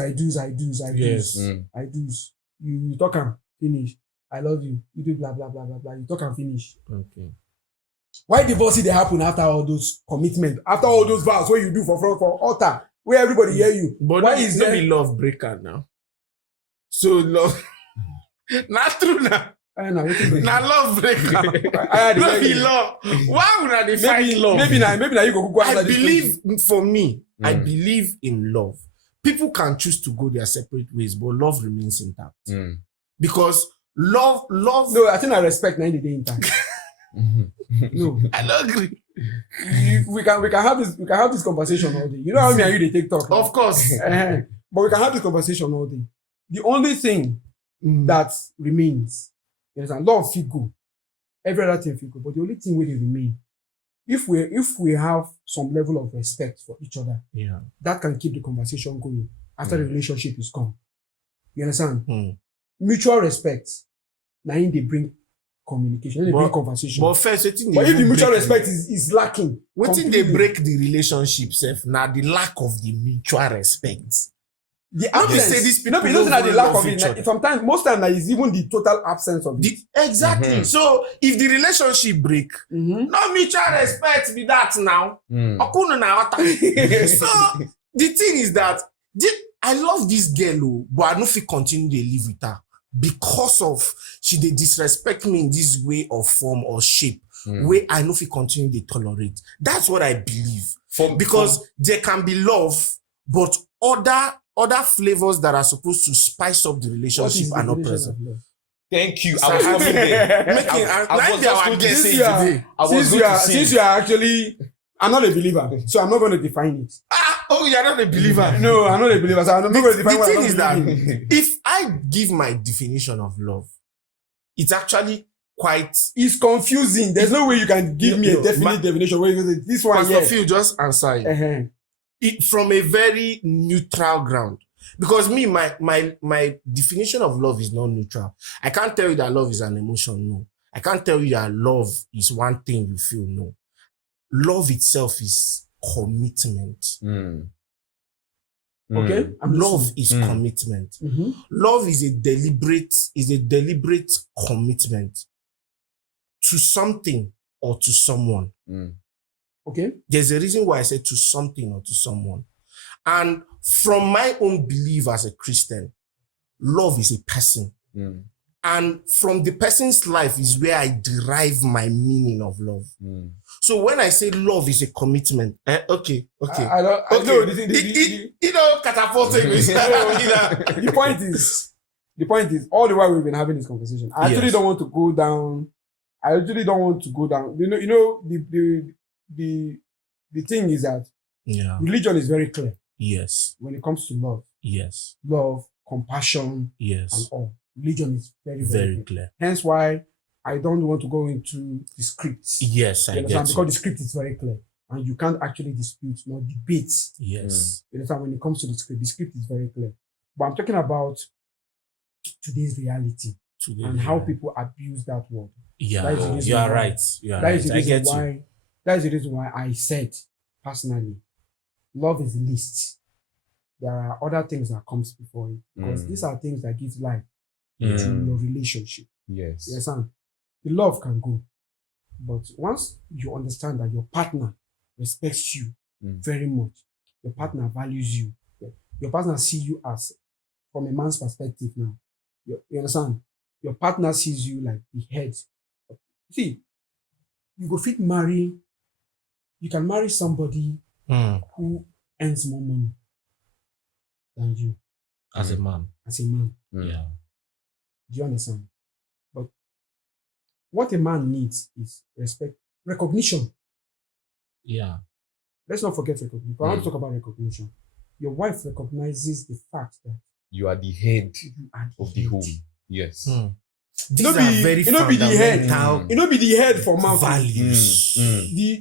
Yes. I do's. You talk and finish. I love you. You do blah blah blah blah blah. You talk and finish. Okay. Why divorce they happen after all those commitment, after all those vows what you do for front for altar where everybody hear you? But why is there be love breaker now? So love, not true now. Now love breaker. Not be love. Why would I define love? Maybe now you go I believe for me. I believe in love. People can choose to go their separate ways, but love remains intact. Because love. No, I think I respect 90 days intact. No, I don't agree. We can have this conversation all day. You know how me and you they take talk. Of course. But we can have this conversation all day. The only thing that remains, you understand, love feel good. Every other thing feel good. But the only thing will remain, if we have some level of respect for each other, that can keep the conversation going. after the relationship is gone. You understand? Mm. Mutual respect. Now they bring communication, they bring conversation. But first, But if the mutual respect is lacking, what thing they break the relationship self? Now the lack of the mutual respect. The Not be absence. say these people No, it's not don't the lack love of each it. other. Sometimes, most times, it's even the total absence of it. Exactly. Mhm. So if the relationship break, Mhm. no mutual respect be that now. Mm. Okunu na ota. So the thing is that I love this girl, oh, but I don't feel continue to live with her because of she dey disrespect me in this way or form or shape. Where I know if continue to tolerate. That's what I believe. Because there can be love, but other flavors that are supposed to spice up the What is relationship the are not definition present. of love? Thank you. So I was coming there. Making I was just going to guess say Since you are- today. I was since going you to are- say since you are actually, I'm not a believer, so I'm not going to define it. Oh, you're not a believer. No, I'm not a believer, so I'm not going to define The what I thing don't is that believe in. if I give my definition of love, it's actually quite. It's confusing. There's no way you can give me a No, definite definition where you say this one, Pastor yes. Phil, just answer it. Uh-huh. It from a very neutral ground. Because me, my definition of love is not neutral. I can't tell you that love is an emotion, no. I can't tell you that love is one thing you feel, no. Love itself is commitment. Mm. Okay? I'm Love listening. is Mm. commitment. Mhm. Love is a deliberate commitment to something or to someone. Mm. Okay? There's a reason why I said to something or to someone. And from my own belief as a Christian, love is a person. Mm. And from the person's life is where I derive my meaning of love. Mm. So when I say love is a commitment, okay. I don't Okay. know. Catapulting me. The point is, all the while we've been having this conversation, I actually Yes. don't want to go down. You know, the thing is that Yeah. religion is very clear Yes. when it comes to Yes. love, compassion, and Yes. all. Religion is very, very Very clear. clear. Hence why I don't want to go into the scripts. Yes, I You understand? get Because you. the script is very clear. And you can't actually dispute nor debate. Yes. You understand? When it comes to the script is very clear. But I'm talking about today's reality Today, and how people abuse that word. Yeah, that is the reason you are why- right. You are That right. is the I reason get you. why. That is the reason why I said personally, love is the least. There are other things that comes before it because these are things that give life to your relationship. Yes. You understand? The love can go, but once you understand that your partner respects you very much, your partner values you, your partner sees you as, from a man's perspective now, you understand? Your partner sees you like the head. See, you can marry somebody who earns more money than you As a man. as a man. Yeah. Do you understand? But what a man needs is respect, recognition. Yeah. Let's not forget recognition. I want to talk about recognition. Your wife recognizes the fact that You are the head you are of the head. home. Yes. These No are be- very you know be the head. fundamental You know, be the head for mouth. values.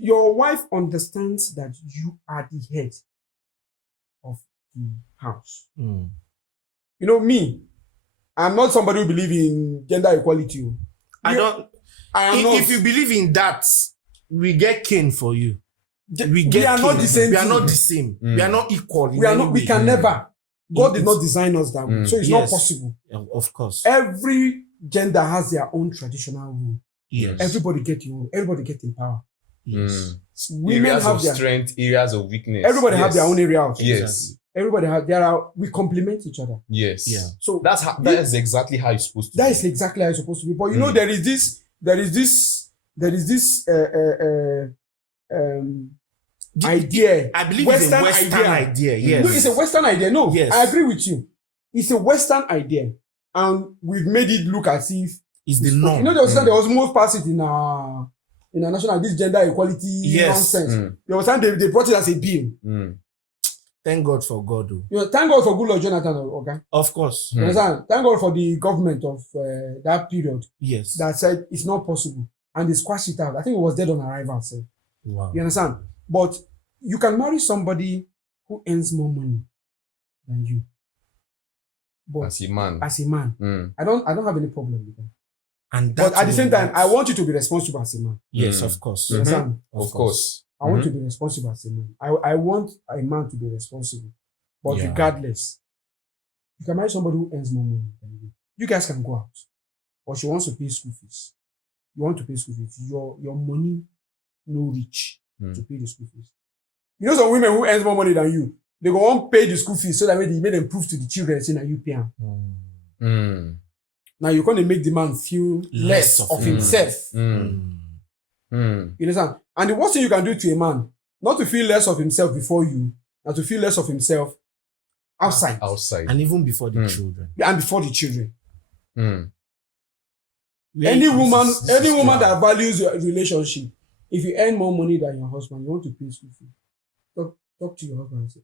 Your wife understands that you are the head of the house. Mm. You know, me, I'm not somebody who believes in gender equality. I don't. I am not. If you believe in that, we get cane for you. We are not the same We are thing. not the same. We are not equal. in We are any not. We way. can never. God did It's- not design us that way, so it's not Yes. possible. Of course. Every gender has their own traditional rule. Yes. Everybody get your own. Everybody get in power. Yes. Women Areas have of their. strength, areas of weakness. Everybody have Yes. their own area of. Yes. Everybody have. We complement each other. Yes. Yeah. So That is exactly how it's supposed to that be. is exactly how it's supposed to be. But you know, there is this idea. I believe Western it's a Western idea. Yes. No, it's a Western idea. No, Yes. I agree with you. It's a Western idea, and we've made it look as if It's the norm. you know. There was most pass it in our national this gender equality Yes. nonsense. You understand? They brought it as a bill. Thank God for God. Oh. You know, thank God for Goodluck Jonathan. Okay, Of course. you understand? Thank God for the government of that period Yes. that said it's not possible, and they squashed it out. I think it was dead on arrival. So. Wow. You understand? But you can marry somebody who earns more money than you. But As a man. I don't have any problem with that. And But that at the same will time, not- I want you to be responsible as a man. yes, Mm. of course. You understand? Of course. I want you to be responsible as a man. I want a man to be responsible. But Yeah. regardless, you can marry somebody who earns more money than you. You guys can go out. But she wants to pay school fees. You want to pay school fees. Your money no reach to pay the school fees. You know some women who earns more money than you, they go on pay the school fees so that when they make them prove to the children saying that you pay am. Now you're going to make the man feel less of himself. You understand? And the worst thing you can do to a man, not to feel less of himself before you, and to feel less of himself outside Outside. And even before the children. and before the children. Where Any this woman is- this is that wrong. values your relationship, if you earn more money than your husband, you want to pay school fee. Talk to your husband and say,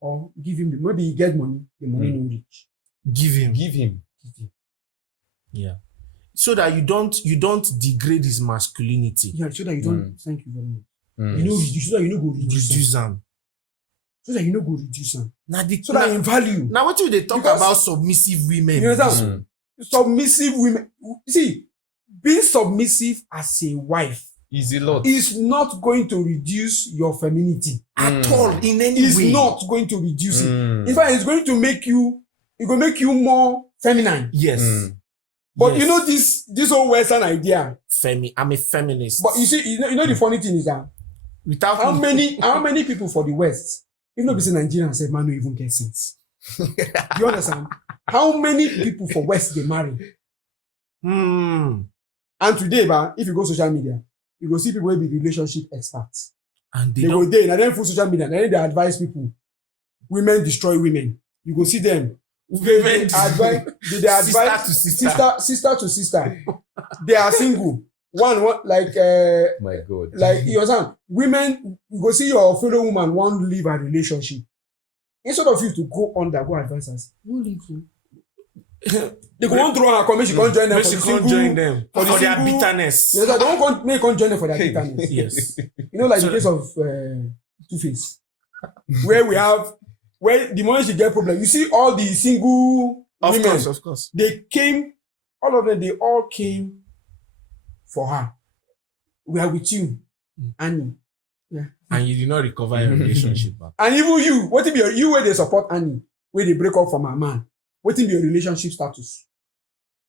or give him maybe you get money, the money no reach. Give him. Give him. Give him. Yeah. So that you don't degrade his masculinity. Yeah, so that you don't. Thank you very much. Mm. You know, so that you know go reduce am. Reduce them. So that you know go reduce am. Now the So that in value. now what do they talk Because- about submissive women? You understand? Submissive women. See, being submissive as a wife Is a lot. is not going to reduce your femininity. At all in any It's way. not going to reduce it. Mm. In fact, it's going to make you. It will make you more feminine. Yes. But Yes. you know this whole Western idea. I'm a feminist. But you see, you know the funny thing is that without how many people for the West, even though we say Nigerians say man no even get sense. You understand? How many people for West they marry? And today, if you go social media, you go see people will be relationship experts. And They go there, and then full social media, and then they advise people. Women destroy women. You go see them. They advise sister to sister. They are single. One like My God. like you understand? Women, you go see your fellow woman want to leave a relationship. Instead of you to go advise us, no leave you. They go on throw her comment, she can't join them for the single. join them for for the their single- bitterness. Yes, I don't make on join them for their bitterness. Yes. You know, like So- the case of Two-Face, where the moment she get problem, you see all the single women, Of course. all of them, they all came for her. We are with you, Annie. And you did not recover your relationship back. And even you, what if you where they support Annie, where they break up from her man? What if your relationship status?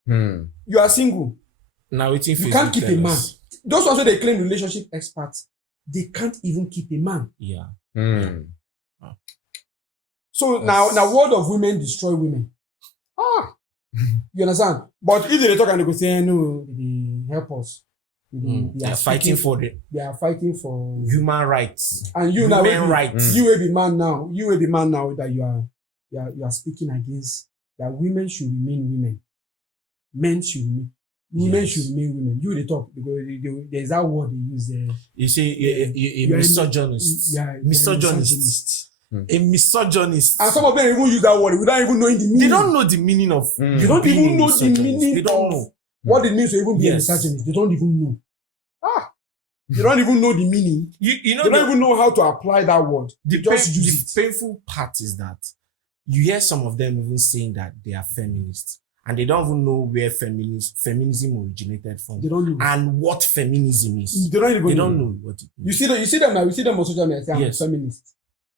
You are single. Now waiting for You can't keep a man. Those ones who they claim relationship experts, they can't even keep a man. Yeah. So now word of women destroy women. You understand? But if they talk and they go say, no, they help us. They are fighting for the They are fighting for human rights. and you now Women will be- rights. You will be man now. You will be man now that you are speaking against that women should remain women. Men should remain. Women Yes. should remain women. You will talk because there's that word they use there. You say a You are a- misogynist. You are a Misogynist. A misogynist. And some of them even use that word without even knowing the meaning. They don't know the meaning of. They don't being even a know the misogynist. meaning They don't of know. what it means to even be Yes. a misogynist. They don't even know. They don't even know the meaning. You know They don't even know how to apply that word. They just use it. the painful part is that you hear some of them even saying that they are feminists and they don't even know where feminism originated from They don't know. and what feminism is. They don't even They know. don't know what it You means. see them now. You see them on social media. Say, I'm Yes. a feminist.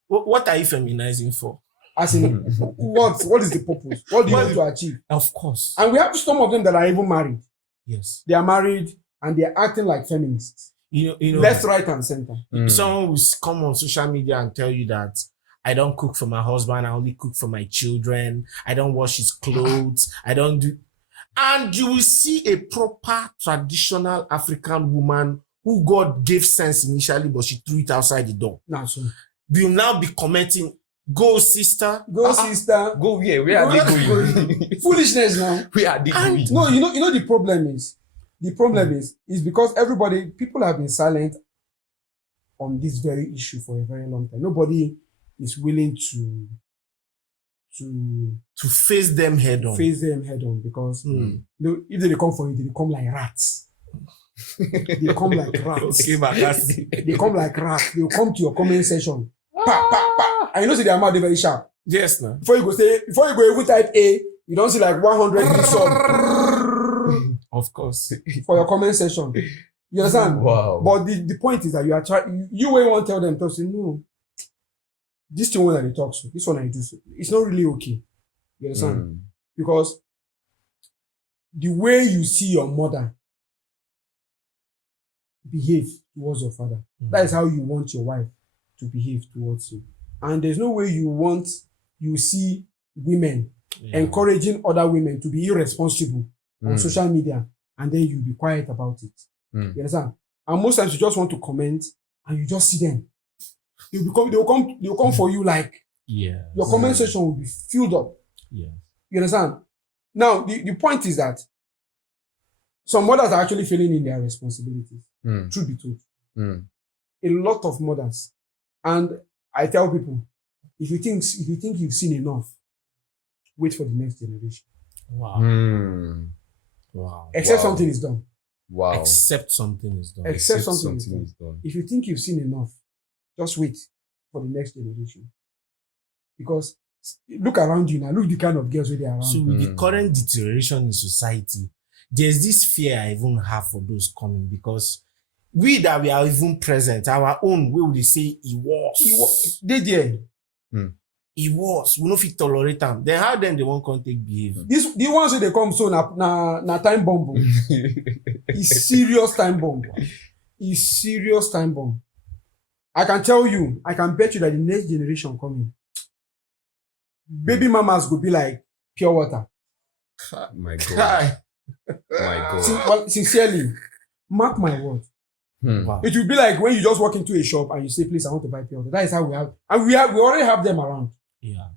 What are you feminizing for? As in, what is the purpose? What do you want to achieve? Of course. And we have some of them that are even married. Yes. They are married and they are acting like feminists. You know, Left, right, and center. someone will come on social media and tell you that I don't cook for my husband, I only cook for my children, I don't wash his clothes, I don't do. And you will see a proper traditional African woman who God gave sense initially, but she threw it outside the door. Now, so Will now be commenting, go sister. go sister. Go where? Where are they going? Foolishness now. Where are they And- going? No, you know the problem is because people have been silent on this very issue for a very long time. Nobody is willing to To face them head on. face them head on because Mm. if they come for you, they come like rats. They come like rats. Okay, but that's They come like rats. They will come to your comment section. Pa, pa, pa. amount, and you know say the amount they very sharp. Yes, now. Before you go even type A, you don't see like 100 sub Of course. for your comment section. You understand? Wow. But the point is that you are trying. You will want to tell them to say no. This thing when they talk so, this one I do so. It's not really okay. You understand? Because the way you see your mother behave towards your father, that is how you want your wife to behave towards you. And there's no way you see women encouraging other women to be irresponsible on social media, and then you be quiet about it. You understand? And most times you just want to comment and you just see them. They'll come for you like your comment section will be filled up. Yeah. You understand? Now the point is that some mothers are actually failing in their responsibilities. Truth be told. A lot of mothers. And I tell people, if you think you've seen enough, wait for the next generation. Wow. Wow. Except something is done. Wow. Except something is done. Except something is done. If you think you've seen enough, just wait for the next generation. Because look around you now. Look the kind of girls they are around. So with the current deterioration in society, there's this fear I even have for those coming, because we that we are even present, our own, we will say he was. They there. He was. We don't fit tolerate them. Then how then they won't come take behavior? The ones that they come so na time bomb. It's serious time bomb. It's serious time bomb. I can tell you, I can bet you that the next generation coming, baby mamas will be like pure water. My God. My God. Sincerely, mark my word. Wow. It will be like when you just walk into a shop and you say, please, I want to buy pure water. That is how we have, and we already have them around. Yeah.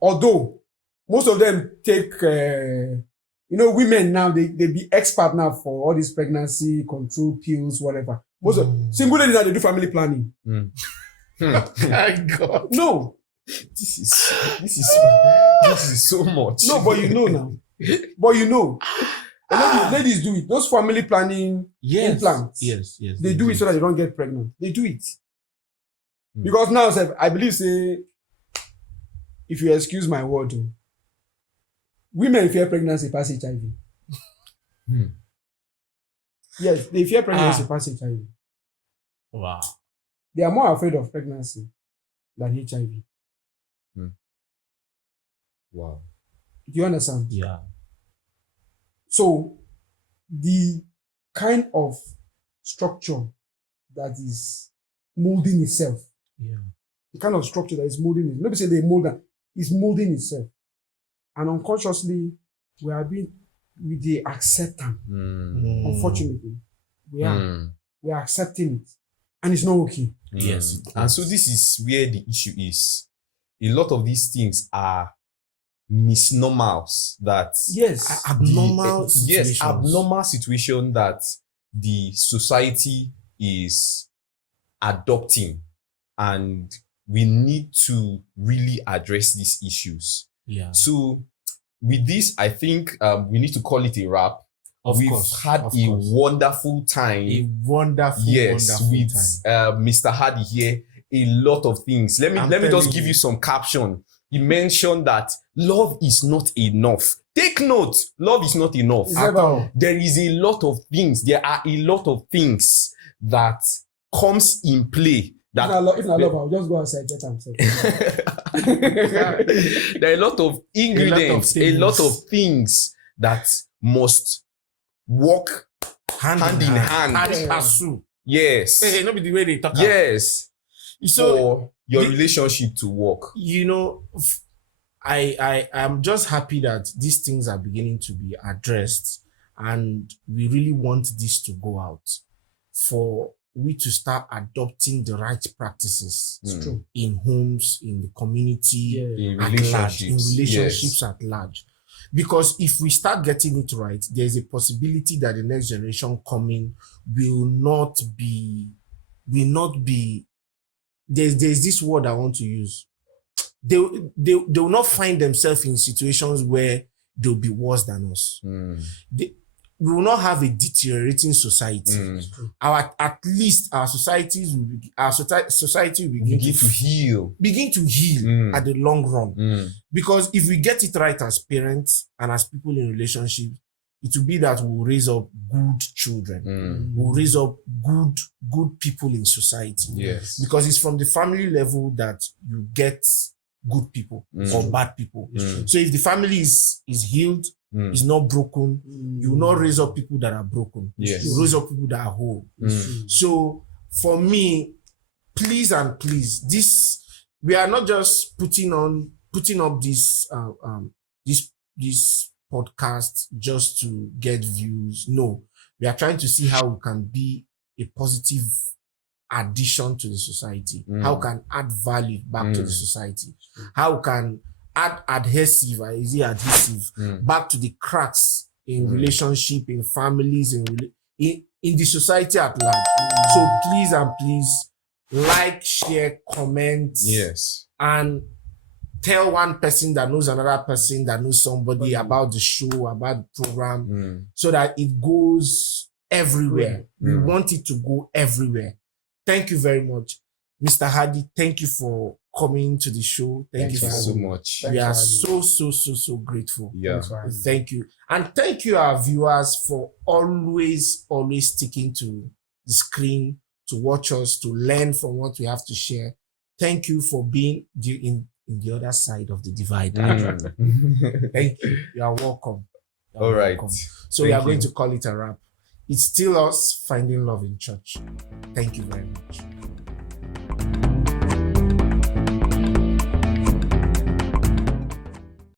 Although most of them take, women now, they be expert now for all these pregnancy control pills, whatever. Most of single ladies now, they do family planning. My God. No. This is so much. No, but you know now. Ladies do it. Those family planning implants. Yes. They do it so that they don't get pregnant. They do it. Because now, I believe, say, if you excuse my word, women fear pregnancy pass HIV. Yes, they fear pregnancy pass HIV. Wow. They are more afraid of pregnancy than HIV. Wow. Do you understand? Yeah. So, the kind of structure that is molding itself, the kind of structure that is molding it, maybe say they mold that, is molding itself. And unconsciously, we are accepting. Unfortunately, we are accepting it. And it's not okay. Yes. And so this is where the issue is. A lot of these things are misnomals that abnormal situation that the society is adopting, and we need to really address these issues. So with this, I think we need to call it a wrap. We've had a wonderful time. With Mr. Hardy here. A lot of things. Let me just give you some caption. He mentioned that love is not enough. Take note, love is not enough. There is a lot of things. There are a lot of things that comes in play. That if I love, I'll just go outside, get himself. There are a lot of ingredients, a lot of things that must work hand in hand. Yes. Not be the way they talk. Yes. So for your relationship to work. I am just happy that these things are beginning to be addressed, and we really want this to go out for we to start adopting the right practices in homes, in the community, in relationships at large. Because if we start getting it right, there's a possibility that the next generation coming will not be there's this word I want to use. They will not find themselves in situations where they'll be worse than us. we will not have a deteriorating society. At least our society will Begin to heal. begin to heal at the long run. Because if we get it right as parents and as people in relationships, it will be that we'll raise up good children. We'll raise up good people in society. Yes. Because it's from the family level that you get good people or bad people. So if the family is healed, is not broken, you will not raise up people that are broken. Yes. You raise up people that are whole. So for me, please and please, this, we are not just putting up this podcast just to get views. No, we are trying to see how we can be a positive addition to the society. How we can add value back to the society. How we can add adhesive back to the cracks in relationship, in families, in the society at large. So please and please like, share, comment, Yes. and tell one person that knows another person that knows somebody about the show, about the program, so that it goes everywhere. We want it to go everywhere. Thank you very much, Mr. Hadi. Thank you for coming to the show. Thank you so much. We are so grateful. Yeah. Thank you. And thank you, our viewers, for always sticking to the screen to watch us, to learn from what we have to share. Thank you for being in the other side of the divide. Thank you. You are welcome. All right. So we are going to call it a wrap. It's still us finding love in church. Thank you very much.